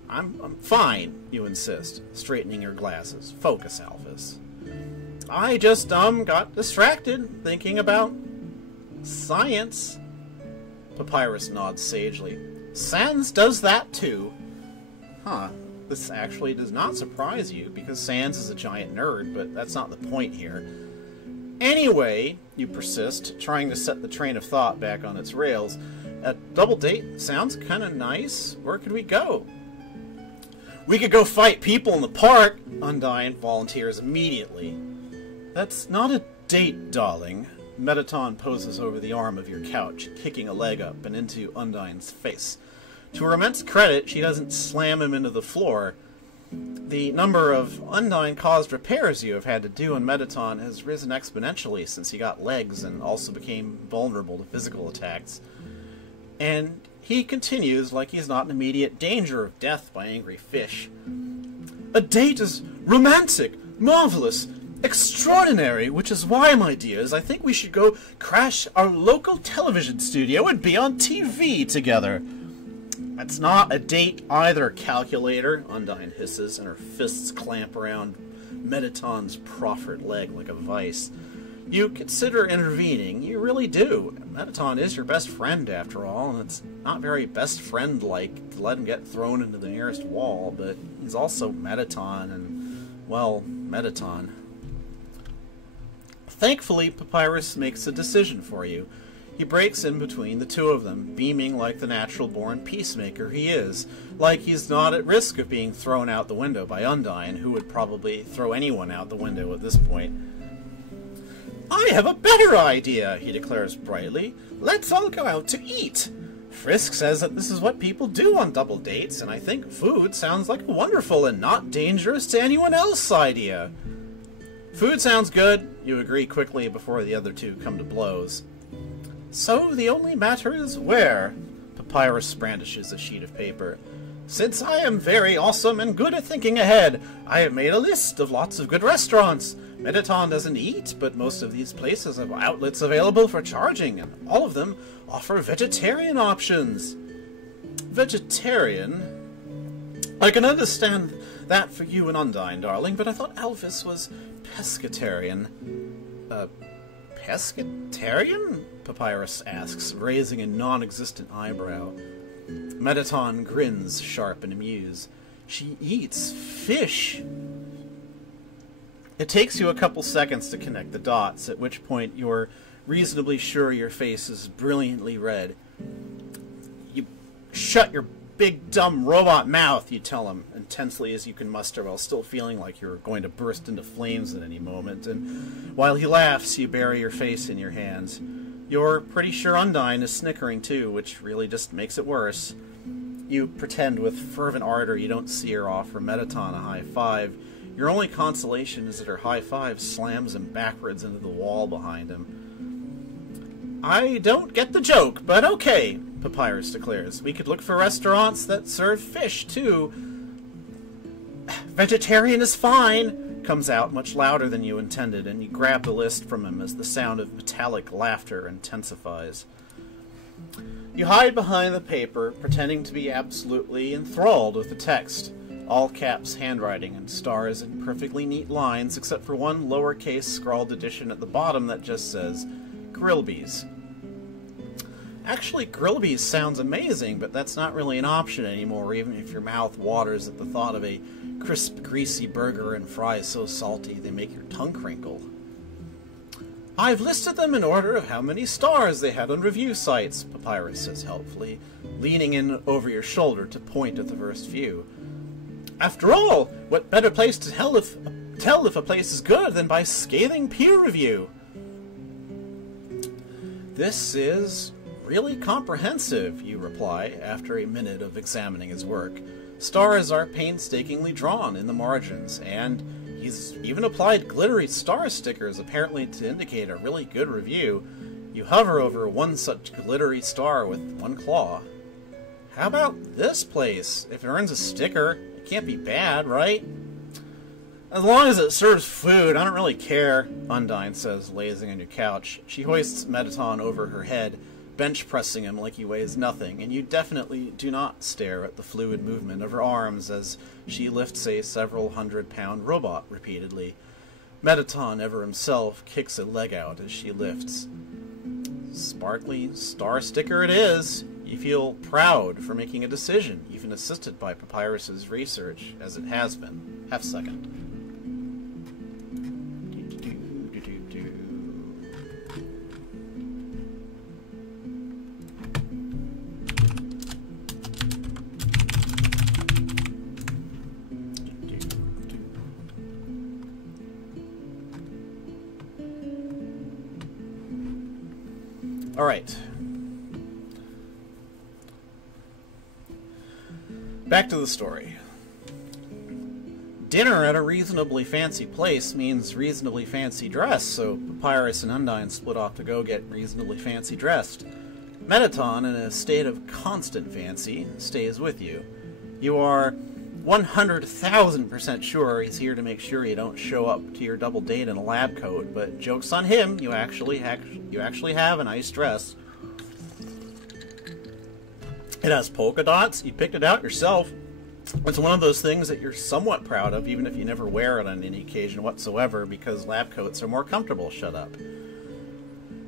I'm fine, you insist, straightening your glasses. Focus, Alphys. I just, got distracted, thinking about... science. Papyrus nods sagely. Sans does that too. Huh. This actually does not surprise you, because Sans is a giant nerd, but that's not the point here. Anyway, you persist, trying to set the train of thought back on its rails. A double date sounds kind of nice. Where could we go? We could go fight people in the park, Undyne volunteers immediately. That's not a date, darling. Mettaton poses over the arm of your couch, kicking a leg up and into Undyne's face. To her immense credit, she doesn't slam him into the floor. The number of Undyne-caused repairs you have had to do on Mettaton has risen exponentially since he got legs and also became vulnerable to physical attacks. And he continues like he's not in immediate danger of death by angry fish. A date is romantic, marvelous, Extraordinary, which is why, my dears, I think we should go crash our local television studio and be on TV together. That's not a date either, calculator, Undyne hisses, and her fists clamp around Mettaton's proffered leg like a vice. You consider intervening, you really do. Mettaton is your best friend, after all, and it's not very best friend-like to let him get thrown into the nearest wall, but he's also Mettaton, and, well, Mettaton. Thankfully, Papyrus makes a decision for you. He breaks in between the two of them, beaming like the natural-born peacemaker he is, like he's not at risk of being thrown out the window by Undyne, who would probably throw anyone out the window at this point. I have a better idea, he declares brightly. Let's all go out to eat. Frisk says that this is what people do on double dates, and I think food sounds like a wonderful and not dangerous to anyone else idea. Food sounds good, you agree quickly before the other two come to blows. So the only matter is where? Papyrus brandishes a sheet of paper. Since I am very awesome and good at thinking ahead, I have made a list of lots of good restaurants. Mettaton doesn't eat, but most of these places have outlets available for charging, and all of them offer vegetarian options. Vegetarian? I can understand that for you and Undyne, darling, but I thought Alphys was pescatarian. Pescatarian? Papyrus asks, raising a non-existent eyebrow. Mettaton grins, sharp and amused. She eats fish. It takes you a couple seconds to connect the dots, at which point you're reasonably sure your face is brilliantly red. You shut your big, dumb robot mouth, you tell him, intensely as you can muster while still feeling like you're going to burst into flames at any moment, and while he laughs, you bury your face in your hands. You're pretty sure Undyne is snickering too, which really just makes it worse. You pretend with fervent ardor you don't see her offer Mettaton a high five. Your only consolation is that her high five slams him backwards into the wall behind him. I don't get the joke, but okay, Papyrus declares. We could look for restaurants that serve fish, too. Vegetarian is fine, comes out much louder than you intended, and you grab the list from him as the sound of metallic laughter intensifies. You hide behind the paper, pretending to be absolutely enthralled with the text. All caps handwriting and stars in perfectly neat lines, except for one lowercase scrawled addition at the bottom that just says, Grillby's. Actually, Grillby's sounds amazing, but that's not really an option anymore, even if your mouth waters at the thought of a crisp, greasy burger and fries so salty they make your tongue crinkle. I've listed them in order of how many stars they had on review sites, Papyrus says helpfully, leaning in over your shoulder to point at the first few. After all, what better place to tell if a place is good than by scathing peer review? This is really comprehensive, you reply, after a minute of examining his work. Stars are painstakingly drawn in the margins, and he's even applied glittery star stickers, apparently to indicate a really good review. You hover over one such glittery star with one claw. How about this place? If it earns a sticker, it can't be bad, right? As long as it serves food, I don't really care, Undyne says, lazing on your couch. She hoists Mettaton over her head, bench-pressing him like he weighs nothing, and you definitely do not stare at the fluid movement of her arms as she lifts a several hundred-pound robot repeatedly. Mettaton, ever himself, kicks a leg out as she lifts. Sparkly star sticker it is. You feel proud for making a decision, even assisted by Papyrus's research, as it has been. Half second. All right. Back to the story. Dinner at a reasonably fancy place means reasonably fancy dress, so Papyrus and Undyne split off to go get reasonably fancy dressed. Mettaton, in a state of constant fancy, stays with you. You are 100,000% sure he's here to make sure you don't show up to your double date in a lab coat, but joke's on him, you actually have a nice dress. It has polka dots, you picked it out yourself. It's one of those things that you're somewhat proud of, even if you never wear it on any occasion whatsoever, because lab coats are more comfortable. Shut up.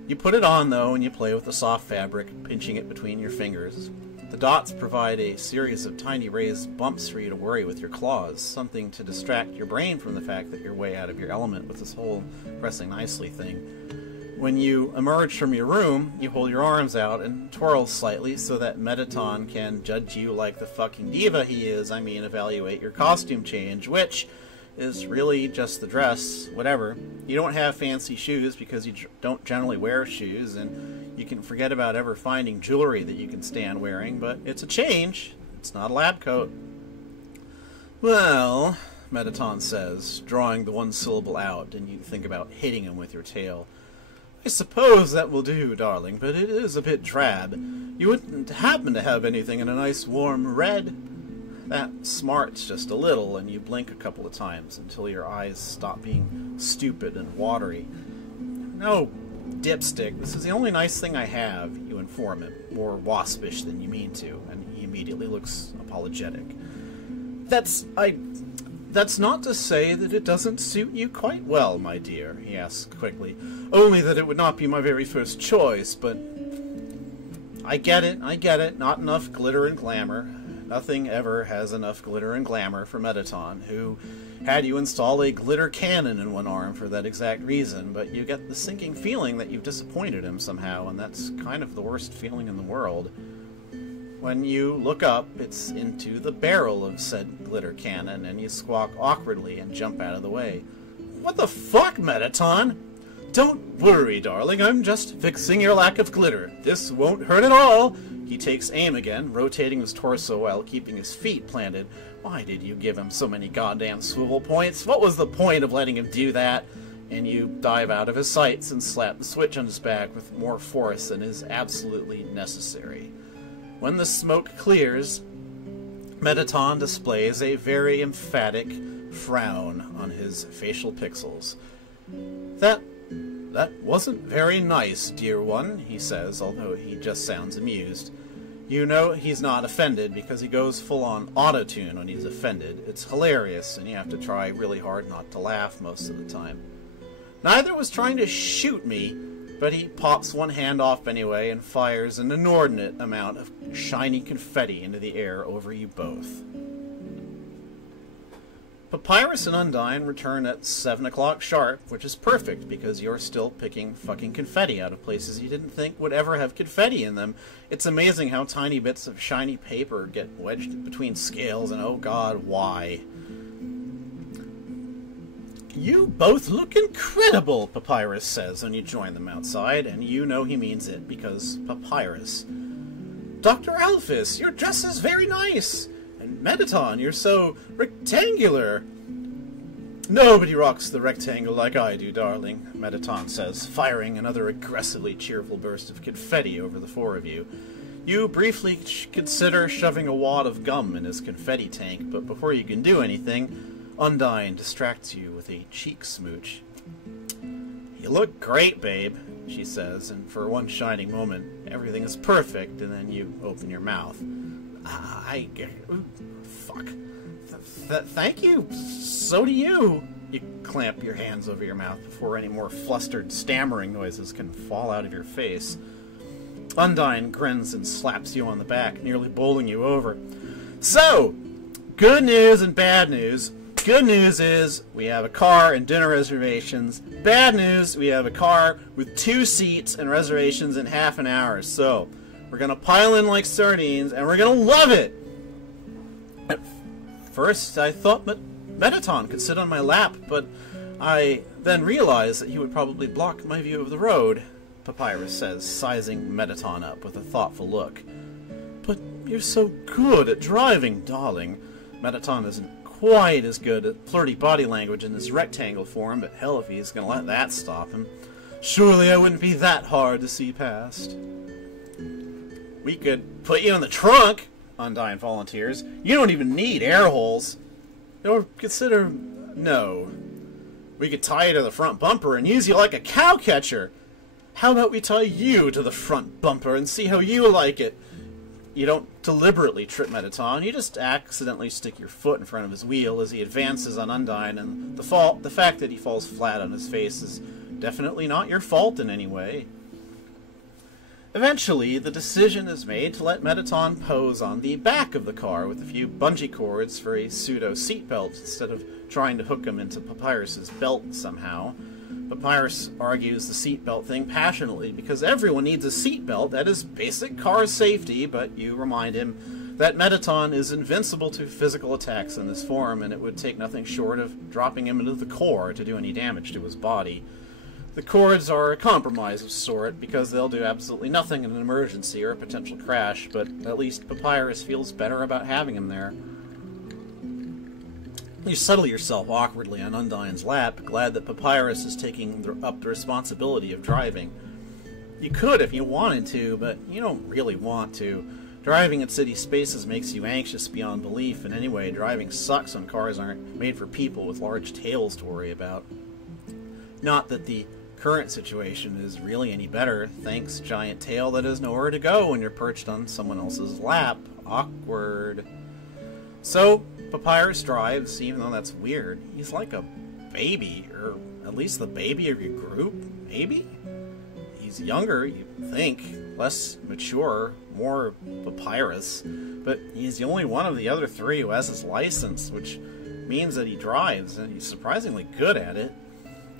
You put it on, though, and you play with the soft fabric, pinching it between your fingers. The dots provide a series of tiny raised bumps for you to worry with your claws, something to distract your brain from the fact that you're way out of your element with this whole pressing nicely thing. When you emerge from your room, you hold your arms out and twirl slightly so that Mettaton can judge you like the fucking diva he is, evaluate your costume change, which is really just the dress, whatever. You don't have fancy shoes because you don't generally wear shoes, and you can forget about ever finding jewelry that you can stand wearing, but it's a change. It's not a lab coat. Well, Mettaton says, drawing the one syllable out, and you think about hitting him with your tail. I suppose that will do, darling, but it is a bit drab. You wouldn't happen to have anything in a nice warm red? That smarts just a little, and you blink a couple of times until your eyes stop being stupid and watery. No, dipstick, this is the only nice thing I have, you inform him, more waspish than you mean to, and he immediately looks apologetic. That's not to say that it doesn't suit you quite well, my dear, he asks quickly. Only that it would not be my very first choice, but... I get it, not enough glitter and glamour. Nothing ever has enough glitter and glamour for Mettaton, who had you install a glitter cannon in one arm for that exact reason, but you get the sinking feeling that you've disappointed him somehow, and that's kind of the worst feeling in the world. When you look up, it's into the barrel of said glitter cannon, and you squawk awkwardly and jump out of the way. What the fuck, Mettaton? Don't worry, darling, I'm just fixing your lack of glitter. This won't hurt at all. He takes aim again, rotating his torso while keeping his feet planted. Why did you give him so many goddamn swivel points? What was the point of letting him do that? And you dive out of his sights and slap the switch on his back with more force than is absolutely necessary. When the smoke clears, Mettaton displays a very emphatic frown on his facial pixels. That wasn't very nice, dear one, he says, although he just sounds amused. You know he's not offended because he goes full-on auto-tune when he's offended. It's hilarious, and you have to try really hard not to laugh most of the time. Neither was trying to shoot me, but he pops one hand off anyway and fires an inordinate amount of shiny confetti into the air over you both. Papyrus and Undyne return at 7 o'clock sharp, which is perfect because you're still picking fucking confetti out of places you didn't think would ever have confetti in them. It's amazing how tiny bits of shiny paper get wedged between scales, and oh god, why? You both look incredible, Papyrus says when you join them outside, and you know he means it because Papyrus. Dr. Alphys, your dress is very nice. Mettaton, you're so rectangular. Nobody rocks the rectangle like I do, darling, Mettaton says, firing another aggressively cheerful burst of confetti over the four of you. You briefly consider shoving a wad of gum in his confetti tank, but before you can do anything, Undyne distracts you with a cheek smooch. You look great, babe, she says, and for one shining moment, everything is perfect, and then you open your mouth. Fuck. Thank you. So do you. You clamp your hands over your mouth before any more flustered stammering noises can fall out of your face. Undyne grins and slaps you on the back, nearly bowling you over. So, good news and bad news. Good news is we have a car and dinner reservations. Bad news, we have a car with 2 seats and reservations in half an hour. So, we're going to pile in like sardines, and we're going to love it! At first, I thought Mettaton could sit on my lap, but I then realized that he would probably block my view of the road, Papyrus says, sizing Mettaton up with a thoughtful look. But you're so good at driving, darling. Mettaton isn't quite as good at flirty body language in this rectangle form, but hell if he's going to let that stop him. Surely I wouldn't be that hard to see past. We could put you in the trunk, Undyne volunteers. "You don't even need air holes. Or consider... No. We could tie you to the front bumper and use you like a cow catcher. How about we tie you to the front bumper and see how you like it?" You don't deliberately trip Mettaton, you just accidentally stick your foot in front of his wheel as he advances on Undyne, and the fact that he falls flat on his face is definitely not your fault in any way. Eventually, the decision is made to let Mettaton pose on the back of the car with a few bungee cords for a pseudo seatbelt instead of trying to hook him into Papyrus's belt somehow. Papyrus argues the seatbelt thing passionately because everyone needs a seatbelt. That is basic car safety, but you remind him that Mettaton is invincible to physical attacks in this form, and it would take nothing short of dropping him into the core to do any damage to his body. The cords are a compromise of sort because they'll do absolutely nothing in an emergency or a potential crash, but at least Papyrus feels better about having him there. You settle yourself awkwardly on Undyne's lap, glad that Papyrus is taking up the responsibility of driving. You could if you wanted to, but you don't really want to. Driving in city spaces makes you anxious beyond belief, and anyway, driving sucks when cars aren't made for people with large tails to worry about. Not that the current situation is really any better, thanks giant tail that has nowhere to go when you're perched on someone else's lap. Awkward. So, Papyrus drives, even though that's weird. He's like a baby, or at least the baby of your group, maybe? He's younger, you think, less mature, more Papyrus, but he's the only one of the other three who has his license, which means that he drives, and he's surprisingly good at it.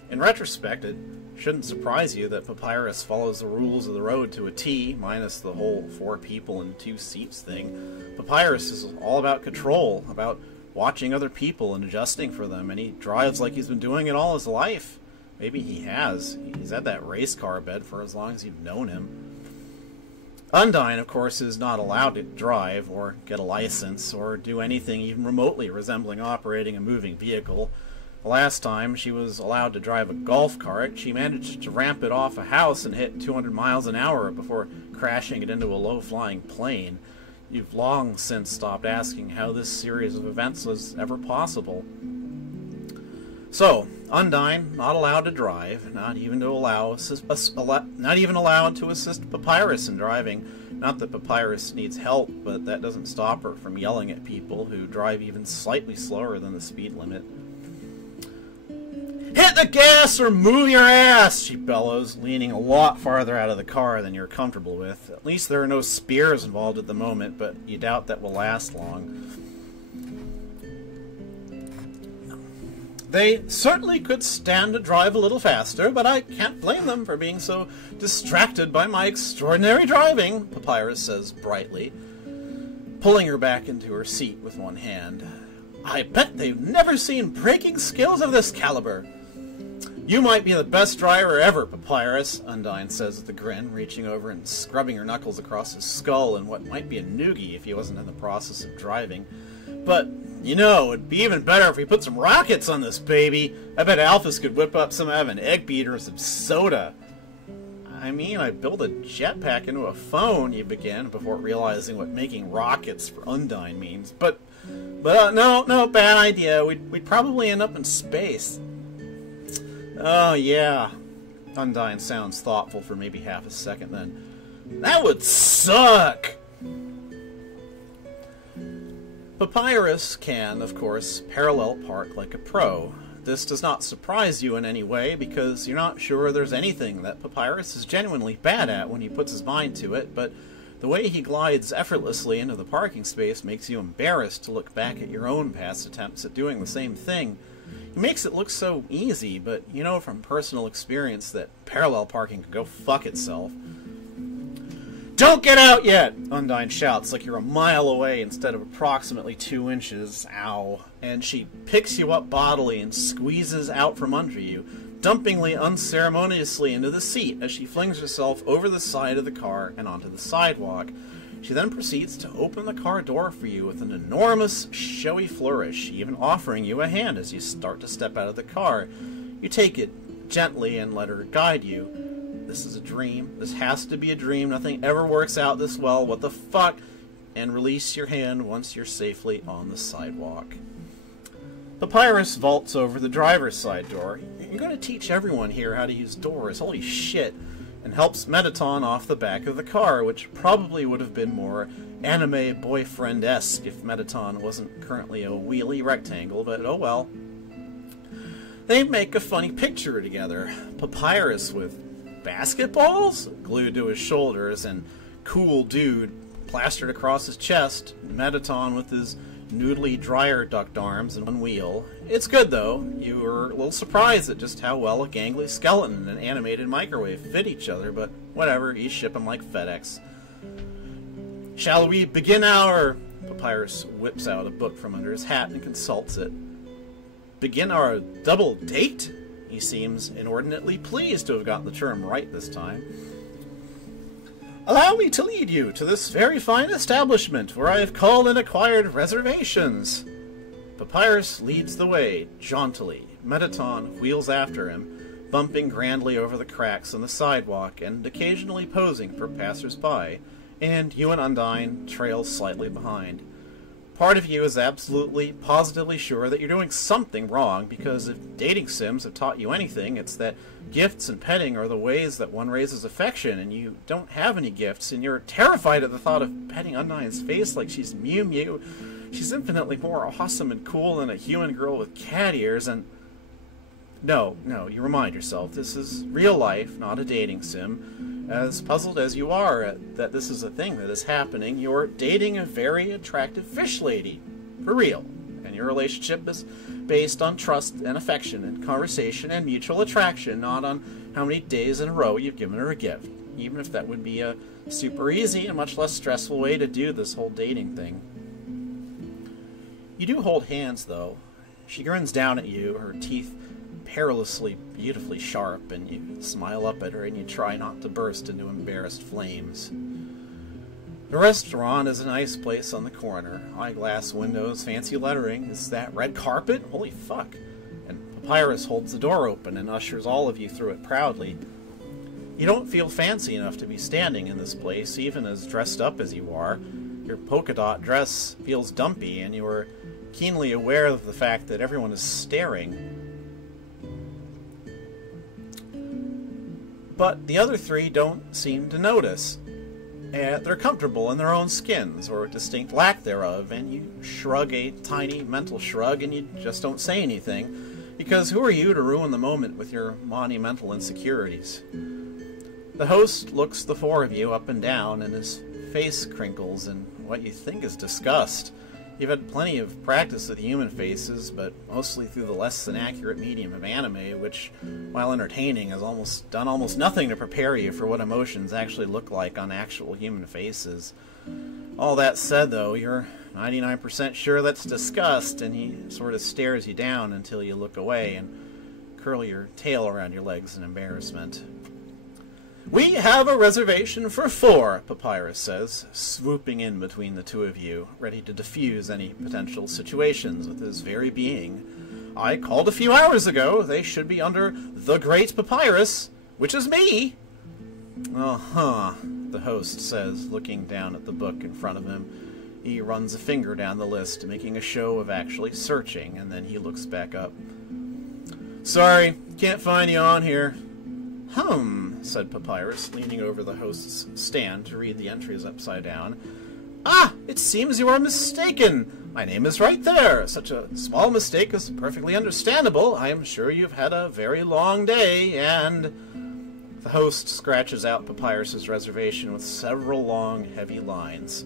In retrospect, it shouldn't surprise you that Papyrus follows the rules of the road to a T, minus the whole 4 people and 2 seats thing. Papyrus is all about control, about watching other people and adjusting for them, and he drives like he's been doing it all his life. Maybe he has. He's had that race car bed for as long as you've known him. Undyne, of course, is not allowed to drive, or get a license, or do anything even remotely resembling operating a moving vehicle. The last time she was allowed to drive a golf cart, she managed to ramp it off a house and hit 200 miles an hour before crashing it into a low-flying plane. You've long since stopped asking how this series of events was ever possible. So, Undyne, not allowed to drive, not even allowed to assist Papyrus in driving. Not that Papyrus needs help, but that doesn't stop her from yelling at people who drive even slightly slower than the speed limit. "Hit the gas or move your ass!" she bellows, leaning a lot farther out of the car than you're comfortable with. At least there are no spears involved at the moment, but you doubt that will last long. "They certainly could stand to drive a little faster, but I can't blame them for being so distracted by my extraordinary driving," Papyrus says brightly, pulling her back into her seat with one hand. "I bet they've never seen braking skills of this caliber." "You might be the best driver ever, Papyrus," Undyne says with a grin, reaching over and scrubbing her knuckles across his skull in what might be a noogie if he wasn't in the process of driving. "But, you know, it'd be even better if we put some rockets on this baby. I bet Alphys could whip up some of an egg beater or some soda." "I mean, I built a jetpack into a phone," you begin, before realizing what making rockets for Undyne means. But no, bad idea. We'd probably end up in space." "Oh, yeah." Undyne sounds thoughtful for maybe half a second, then, "That would suck!" Papyrus can, of course, parallel park like a pro. This does not surprise you in any way, because you're not sure there's anything that Papyrus is genuinely bad at when he puts his mind to it, but the way he glides effortlessly into the parking space makes you embarrassed to look back at your own past attempts at doing the same thing. He makes it look so easy, but you know from personal experience that parallel parking can go fuck itself. "Don't get out yet!" Undyne shouts like you're a mile away instead of approximately 2 inches. Ow. And she picks you up bodily and squeezes out from under you, dumpingly unceremoniously into the seat as she flings herself over the side of the car and onto the sidewalk. She then proceeds to open the car door for you with an enormous, showy flourish, even offering you a hand as you start to step out of the car. You take it gently and let her guide you. This is a dream. This has to be a dream. Nothing ever works out this well. What the fuck? and release your hand once you're safely on the sidewalk. Papyrus vaults over the driver's side door. You're going to teach everyone here how to use doors, holy shit, and helps Mettaton off the back of the car, which probably would have been more anime boyfriend-esque if Mettaton wasn't currently a wheelie rectangle, but oh well. They make a funny picture together. Papyrus with basketballs glued to his shoulders and cool dude plastered across his chest, Mettaton with his noodly dryer duct arms and one wheel. It's good though. You were a little surprised at just how well a gangly skeleton and an animated microwave fit each other, but whatever, you ship them like FedEx. Shall we begin our... Papyrus whips out a book from under his hat and consults it. Begin our double date? He seems inordinately pleased to have gotten the term right this time. Allow me to lead you to this very fine establishment where I have called and acquired reservations. Papyrus leads the way, jauntily. Mettaton wheels after him, bumping grandly over the cracks on the sidewalk and occasionally posing for passers-by, and you and Undyne trail slightly behind. Part of you is absolutely, positively sure that you're doing something wrong, because if dating sims have taught you anything, it's that gifts and petting are the ways that one raises affection, and you don't have any gifts, and you're terrified at the thought of petting Undyne's face like she's Mew Mew. She's infinitely more awesome and cool than a human girl with cat ears, and... No, you remind yourself, this is real life, not a dating sim. As puzzled as you are that this is a thing that is happening, you're dating a very attractive fish lady. For real. And your relationship is based on trust and affection and conversation and mutual attraction, not on how many days in a row you've given her a gift. Even if that would be a super easy and much less stressful way to do this whole dating thing. You do hold hands, though. She grins down at you, her teeth perilously, beautifully sharp, and you smile up at her and you try not to burst into embarrassed flames. The restaurant is a nice place on the corner. Eyeglass windows, fancy lettering. Is that red carpet? Holy fuck. And Papyrus holds the door open and ushers all of you through it proudly. You don't feel fancy enough to be standing in this place, even as dressed up as you are. Your polka dot dress feels dumpy, and you are keenly aware of the fact that everyone is staring. But the other three don't seem to notice. They're comfortable in their own skins, or distinct lack thereof, and you shrug a tiny mental shrug and you just don't say anything, because who are you to ruin the moment with your monumental insecurities? The host looks the four of you up and down, and his face crinkles in what you think is disgust. You've had plenty of practice with human faces, but mostly through the less than accurate medium of anime, which, while entertaining, has done almost nothing to prepare you for what emotions actually look like on actual human faces. All that said, though, you're 99% sure that's disgust, and he sort of stares you down until you look away and curl your tail around your legs in embarrassment. We have a reservation for 4, Papyrus says, swooping in between the two of you, ready to diffuse any potential situations with his very being. I called a few hours ago. They should be under the Great Papyrus, which is me. Uh-huh, the host says, looking down at the book in front of him. He runs a finger down the list, making a show of actually searching, and then he looks back up. Sorry, can't find you on here. Said Papyrus, leaning over the host's stand to read the entries upside down. Ah, it seems you are mistaken. My name is right there. Such a small mistake is perfectly understandable. I am sure you've had a very long day, and... The host scratches out Papyrus's reservation with several long, heavy lines.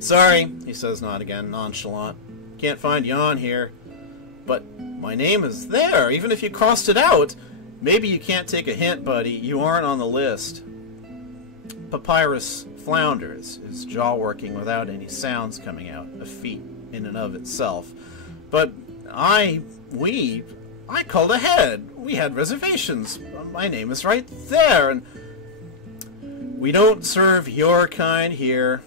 Sorry, he says, not again, nonchalant. Can't find you on here. But my name is there, even if you crossed it out. Maybe you can't take a hint, buddy. You aren't on the list. Papyrus flounders, his jaw working without any sounds coming out, a feat in and of itself. But I called ahead. We had reservations. My name is right there, and we don't serve your kind here.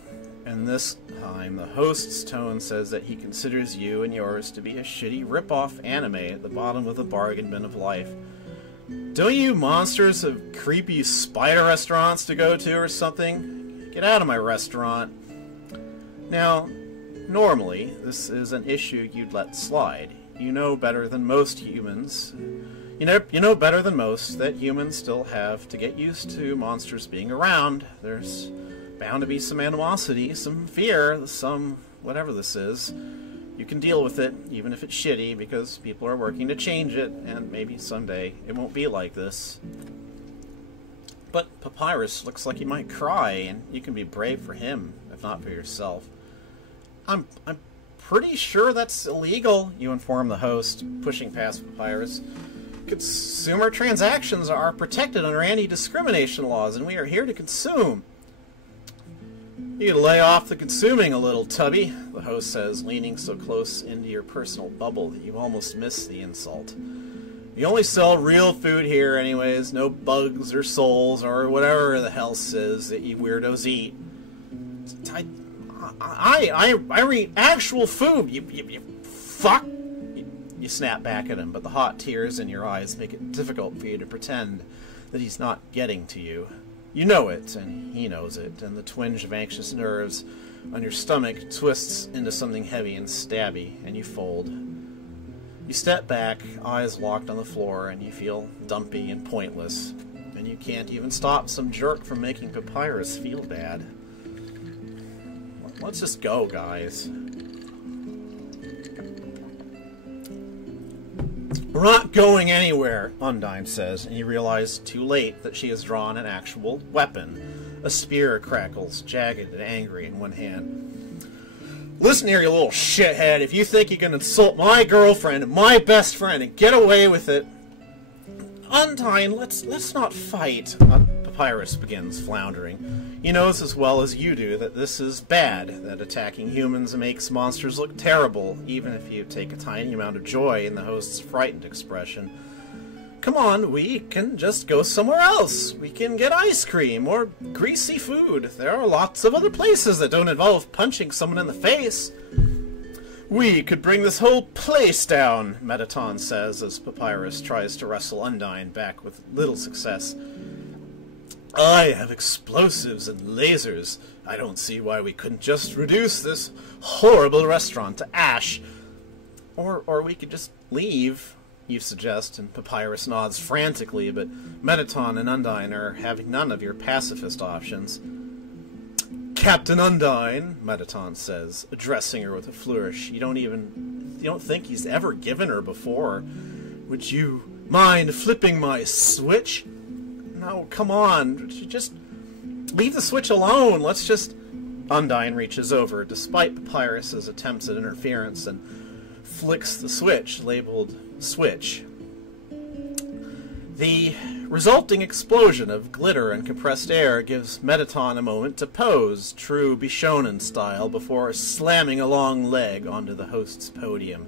And this time, the host's tone says that he considers you and yours to be a shitty rip-off anime at the bottom of the bargain bin of life. Don't you monsters have creepy spider restaurants to go to or something? Get out of my restaurant. Now, normally, this is an issue you'd let slide. You know better than most humans. You know better than most that humans still have to get used to monsters being around. There's bound to be some animosity, some fear, some whatever this is. You can deal with it, even if it's shitty, because people are working to change it, and maybe someday it won't be like this. But Papyrus looks like he might cry, and you can be brave for him, if not for yourself. I'm pretty sure that's illegal, you inform the host, pushing past Papyrus. Consumer transactions are protected under anti-discrimination laws, and we are here to consume. You lay off the consuming a little, Tubby, the host says, leaning so close into your personal bubble that you almost miss the insult. You only sell real food here anyways, no bugs or souls or whatever the hell says that you weirdos eat. I eat actual food, you fuck! You snap back at him, but the hot tears in your eyes make it difficult for you to pretend that he's not getting to you. You know it, and he knows it, and the twinge of anxious nerves on your stomach twists into something heavy and stabby, and you fold. You step back, eyes locked on the floor, and you feel dumpy and pointless, and you can't even stop some jerk from making Papyrus feel bad. Let's just go, guys. We're not going anywhere, Undyne says, and you realize too late that she has drawn an actual weapon. A spear crackles, jagged and angry in one hand. Listen here, you little shithead. If you think you can insult my girlfriend and my best friend and get away with it... Undyne, let's not fight. Papyrus begins floundering. He knows as well as you do that this is bad, that attacking humans makes monsters look terrible, even if you take a tiny amount of joy in the host's frightened expression. Come on, we can just go somewhere else. We can get ice cream or greasy food. There are lots of other places that don't involve punching someone in the face. We could bring this whole place down, Mettaton says as Papyrus tries to wrestle Undyne back with little success. I have explosives and lasers. I don't see why we couldn't just reduce this horrible restaurant to ash. Or we could just leave, you suggest, and Papyrus nods frantically, but Mettaton and Undyne are having none of your pacifist options. Captain Undyne, Mettaton says, addressing her with a flourish you don't think he's ever given her before. Would you mind flipping my switch? No, come on. Just leave the switch alone. Let's just... Undyne reaches over, despite Papyrus's attempts at interference, and flicks the switch, labeled Switch. The resulting explosion of glitter and compressed air gives Mettaton a moment to pose, true Bishonen style, before slamming a long leg onto the host's podium.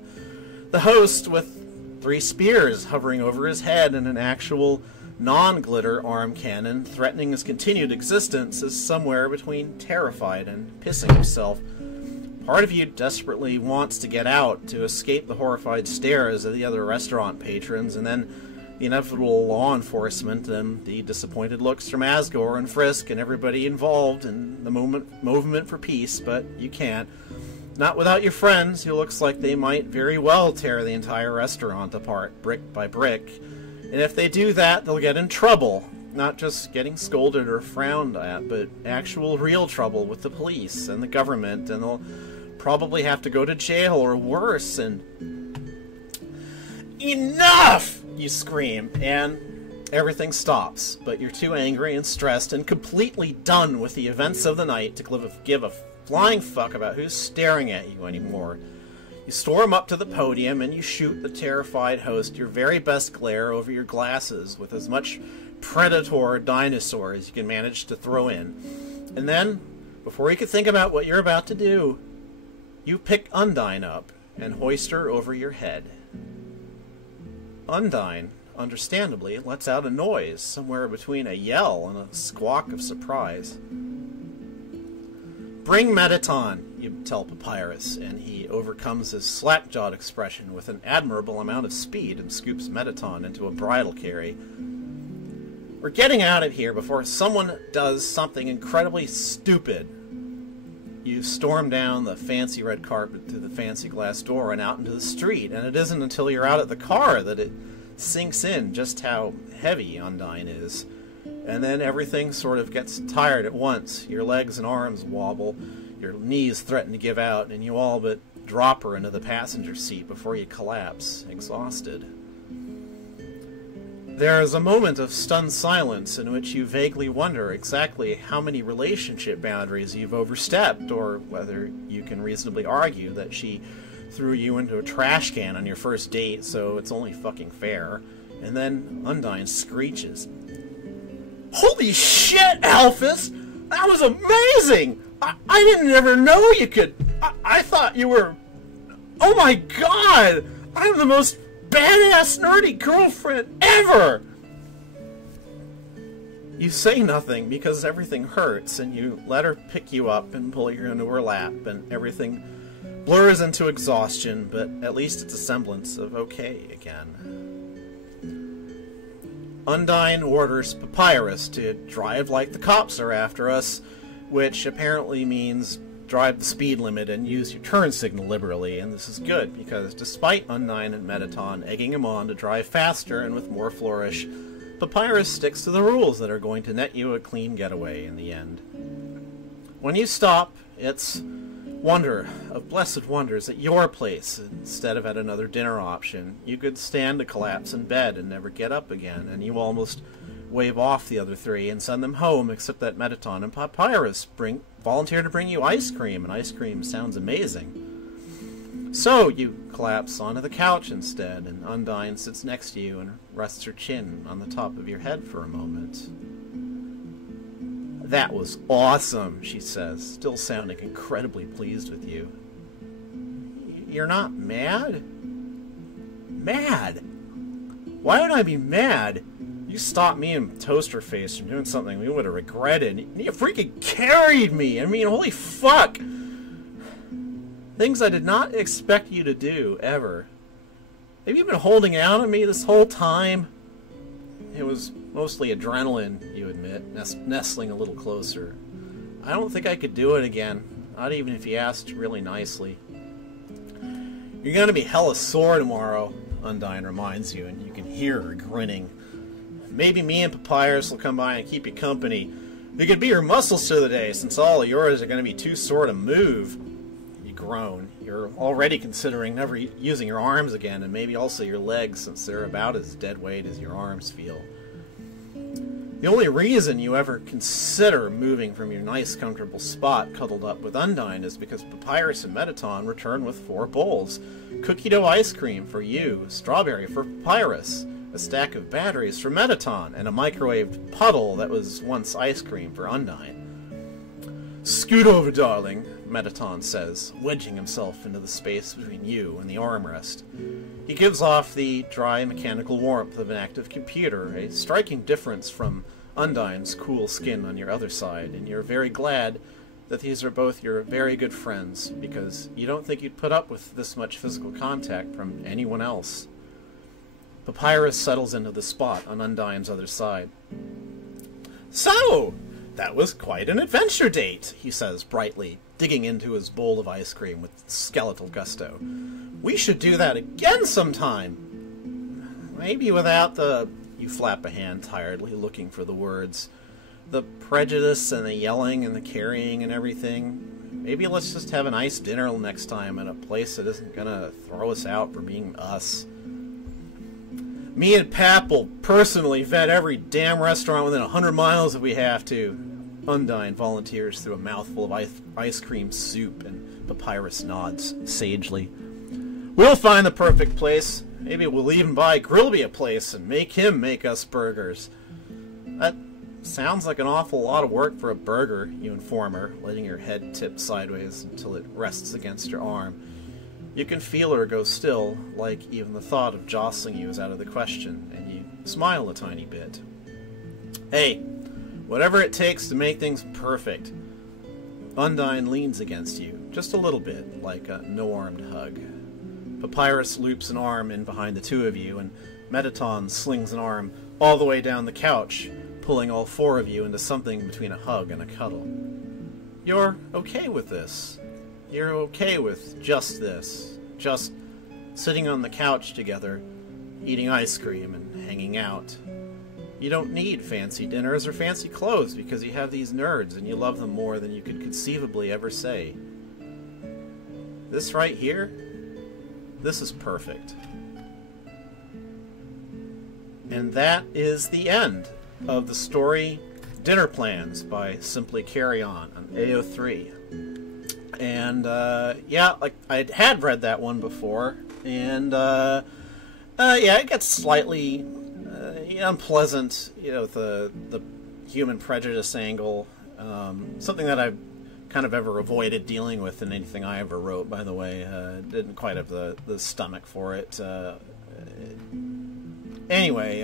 The host, with 3 spears hovering over his head and an actual non-glitter arm cannon threatening his continued existence, is somewhere between terrified and pissing himself. Part of you desperately wants to get out to escape the horrified stares of the other restaurant patrons, and then the inevitable law enforcement and the disappointed looks from Asgore and Frisk and everybody involved in the movement for peace, but you can't. Not without your friends, who looks like they might very well tear the entire restaurant apart, brick by brick. And if they do that, they'll get in trouble. Not just getting scolded or frowned at, but actual real trouble with the police and the government, and they'll probably have to go to jail or worse, and... Enough! You scream, and everything stops, but you're too angry and stressed and completely done with the events of the night to give a flying fuck about who's staring at you anymore. You storm up to the podium and you shoot the terrified host your very best glare over your glasses with as much predator dinosaur as you can manage to throw in. And then, before you can think about what you're about to do, you pick Undyne up and hoist her over your head. Undyne, understandably, lets out a noise somewhere between a yell and a squawk of surprise. Bring Mettaton, you tell Papyrus, and he overcomes his slack-jawed expression with an admirable amount of speed and scoops Mettaton into a bridle carry. We're getting out of here before someone does something incredibly stupid. You storm down the fancy red carpet through the fancy glass door and out into the street, and it isn't until you're out at the car that it sinks in just how heavy Undyne is. And then everything sort of gets tired at once. Your legs and arms wobble, your knees threaten to give out, and you all but drop her into the passenger seat before you collapse, exhausted. There is a moment of stunned silence in which you vaguely wonder exactly how many relationship boundaries you've overstepped, or whether you can reasonably argue that she threw you into a trash can on your first date, so it's only fucking fair. And then Undyne screeches. Holy shit, Alphys! That was amazing! I didn't ever know you could... I thought you were... Oh my god! I'm the most badass nerdy girlfriend ever! You say nothing because everything hurts, and you let her pick you up and pull you into her lap, and everything blurs into exhaustion, but at least it's a semblance of okay again. Undyne orders Papyrus to drive like the cops are after us, which apparently means drive the speed limit and use your turn signal liberally, and this is good, because despite Undyne and Mettaton egging him on to drive faster and with more flourish, Papyrus sticks to the rules that are going to net you a clean getaway in the end. When you stop, it's wonder of blessed wonders at your place instead of at another dinner option. You could stand to collapse in bed and never get up again, and you almost wave off the other three and send them home, except that Mettaton and Papyrus volunteer to bring you ice cream, and ice cream sounds amazing. So you collapse onto the couch instead, and Undyne sits next to you and rests her chin on the top of your head for a moment. That was awesome, she says, still sounding incredibly pleased with you. You're not mad? Mad? Why would I be mad? You stopped me and Toasterface from doing something we would have regretted. You freaking carried me! I mean, holy fuck! Things I did not expect you to do, ever. Have you been holding out on me this whole time? It was mostly adrenaline, you admit, nestling a little closer. I don't think I could do it again, not even if you asked really nicely. You're gonna be hella sore tomorrow, Undyne reminds you, and you can hear her grinning. Maybe me and Papyrus will come by and keep you company. We could be your muscles to the day, since all of yours are gonna be too sore to move. You groan. You're already considering never using your arms again, and maybe also your legs, since they're about as dead weight as your arms feel. The only reason you ever consider moving from your nice, comfortable spot cuddled up with Undyne is because Papyrus and Mettaton return with 4 bowls. Cookie dough ice cream for you, strawberry for Papyrus, a stack of batteries for Mettaton, and a microwaved puddle that was once ice cream for Undyne. Scoot over, darling, Mettaton says, wedging himself into the space between you and the armrest. He gives off the dry mechanical warmth of an active computer, a striking difference from Undyne's cool skin on your other side, and you're very glad that these are both your very good friends, because you don't think you'd put up with this much physical contact from anyone else. Papyrus settles into the spot on Undyne's other side. So, that was quite an adventure date, he says brightly, digging into his bowl of ice cream with skeletal gusto. We should do that again sometime. Maybe without the... You flap a hand tiredly, looking for the words. The prejudice and the yelling and the carrying and everything. Maybe let's just have a nice dinner next time at a place that isn't gonna throw us out for being us. Me and Pap will personally vet every damn restaurant within 100 miles if we have to. Undyne volunteers through a mouthful of ice cream soup, and Papyrus nods sagely. We'll find the perfect place. Maybe we'll even buy Grillby a place and make him make us burgers. That sounds like an awful lot of work for a burger, you inform her, letting your head tip sideways until it rests against your arm. You can feel her go still, like even the thought of jostling you is out of the question, and you smile a tiny bit. Hey, whatever it takes to make things perfect. Undyne leans against you, just a little bit, like a no-armed hug. Papyrus loops an arm in behind the two of you, and Mettaton slings an arm all the way down the couch, pulling all 4 of you into something between a hug and a cuddle. you're okay with this. You're okay with just this. Just sitting on the couch together, eating ice cream and hanging out. You don't need fancy dinners or fancy clothes because you have these nerds and you love them more than you could conceivably ever say. This right here, this is perfect. And that is the end of the story Dinner Plans by Simply Carryon on AO3. And yeah, like I had read that one before, and yeah, it gets slightly unpleasant, with the human prejudice angle. Something that I've kind of ever avoided dealing with in anything I ever wrote, by the way. Didn't quite have the stomach for it. Anyway,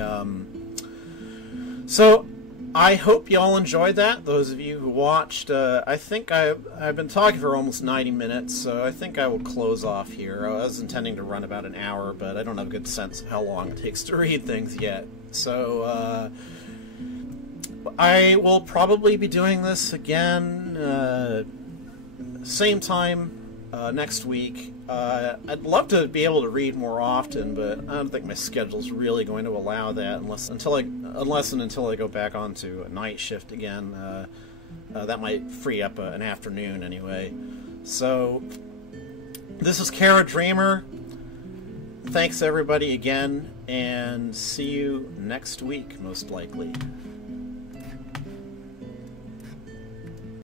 so I hope you all enjoyed that. Those of you who watched, I think I've been talking for almost 90 minutes, so I think I will close off here. I was intending to run about an hour, but I don't have a good sense of how long it takes to read things yet. So I will probably be doing this again same time next week. I'd love to be able to read more often, but I don't think my schedule's really going to allow that unless and until I go back onto a night shift again. That might free up an afternoon anyway. So this is Kara Dreamer. Thanks everybody again, and see you next week, most likely.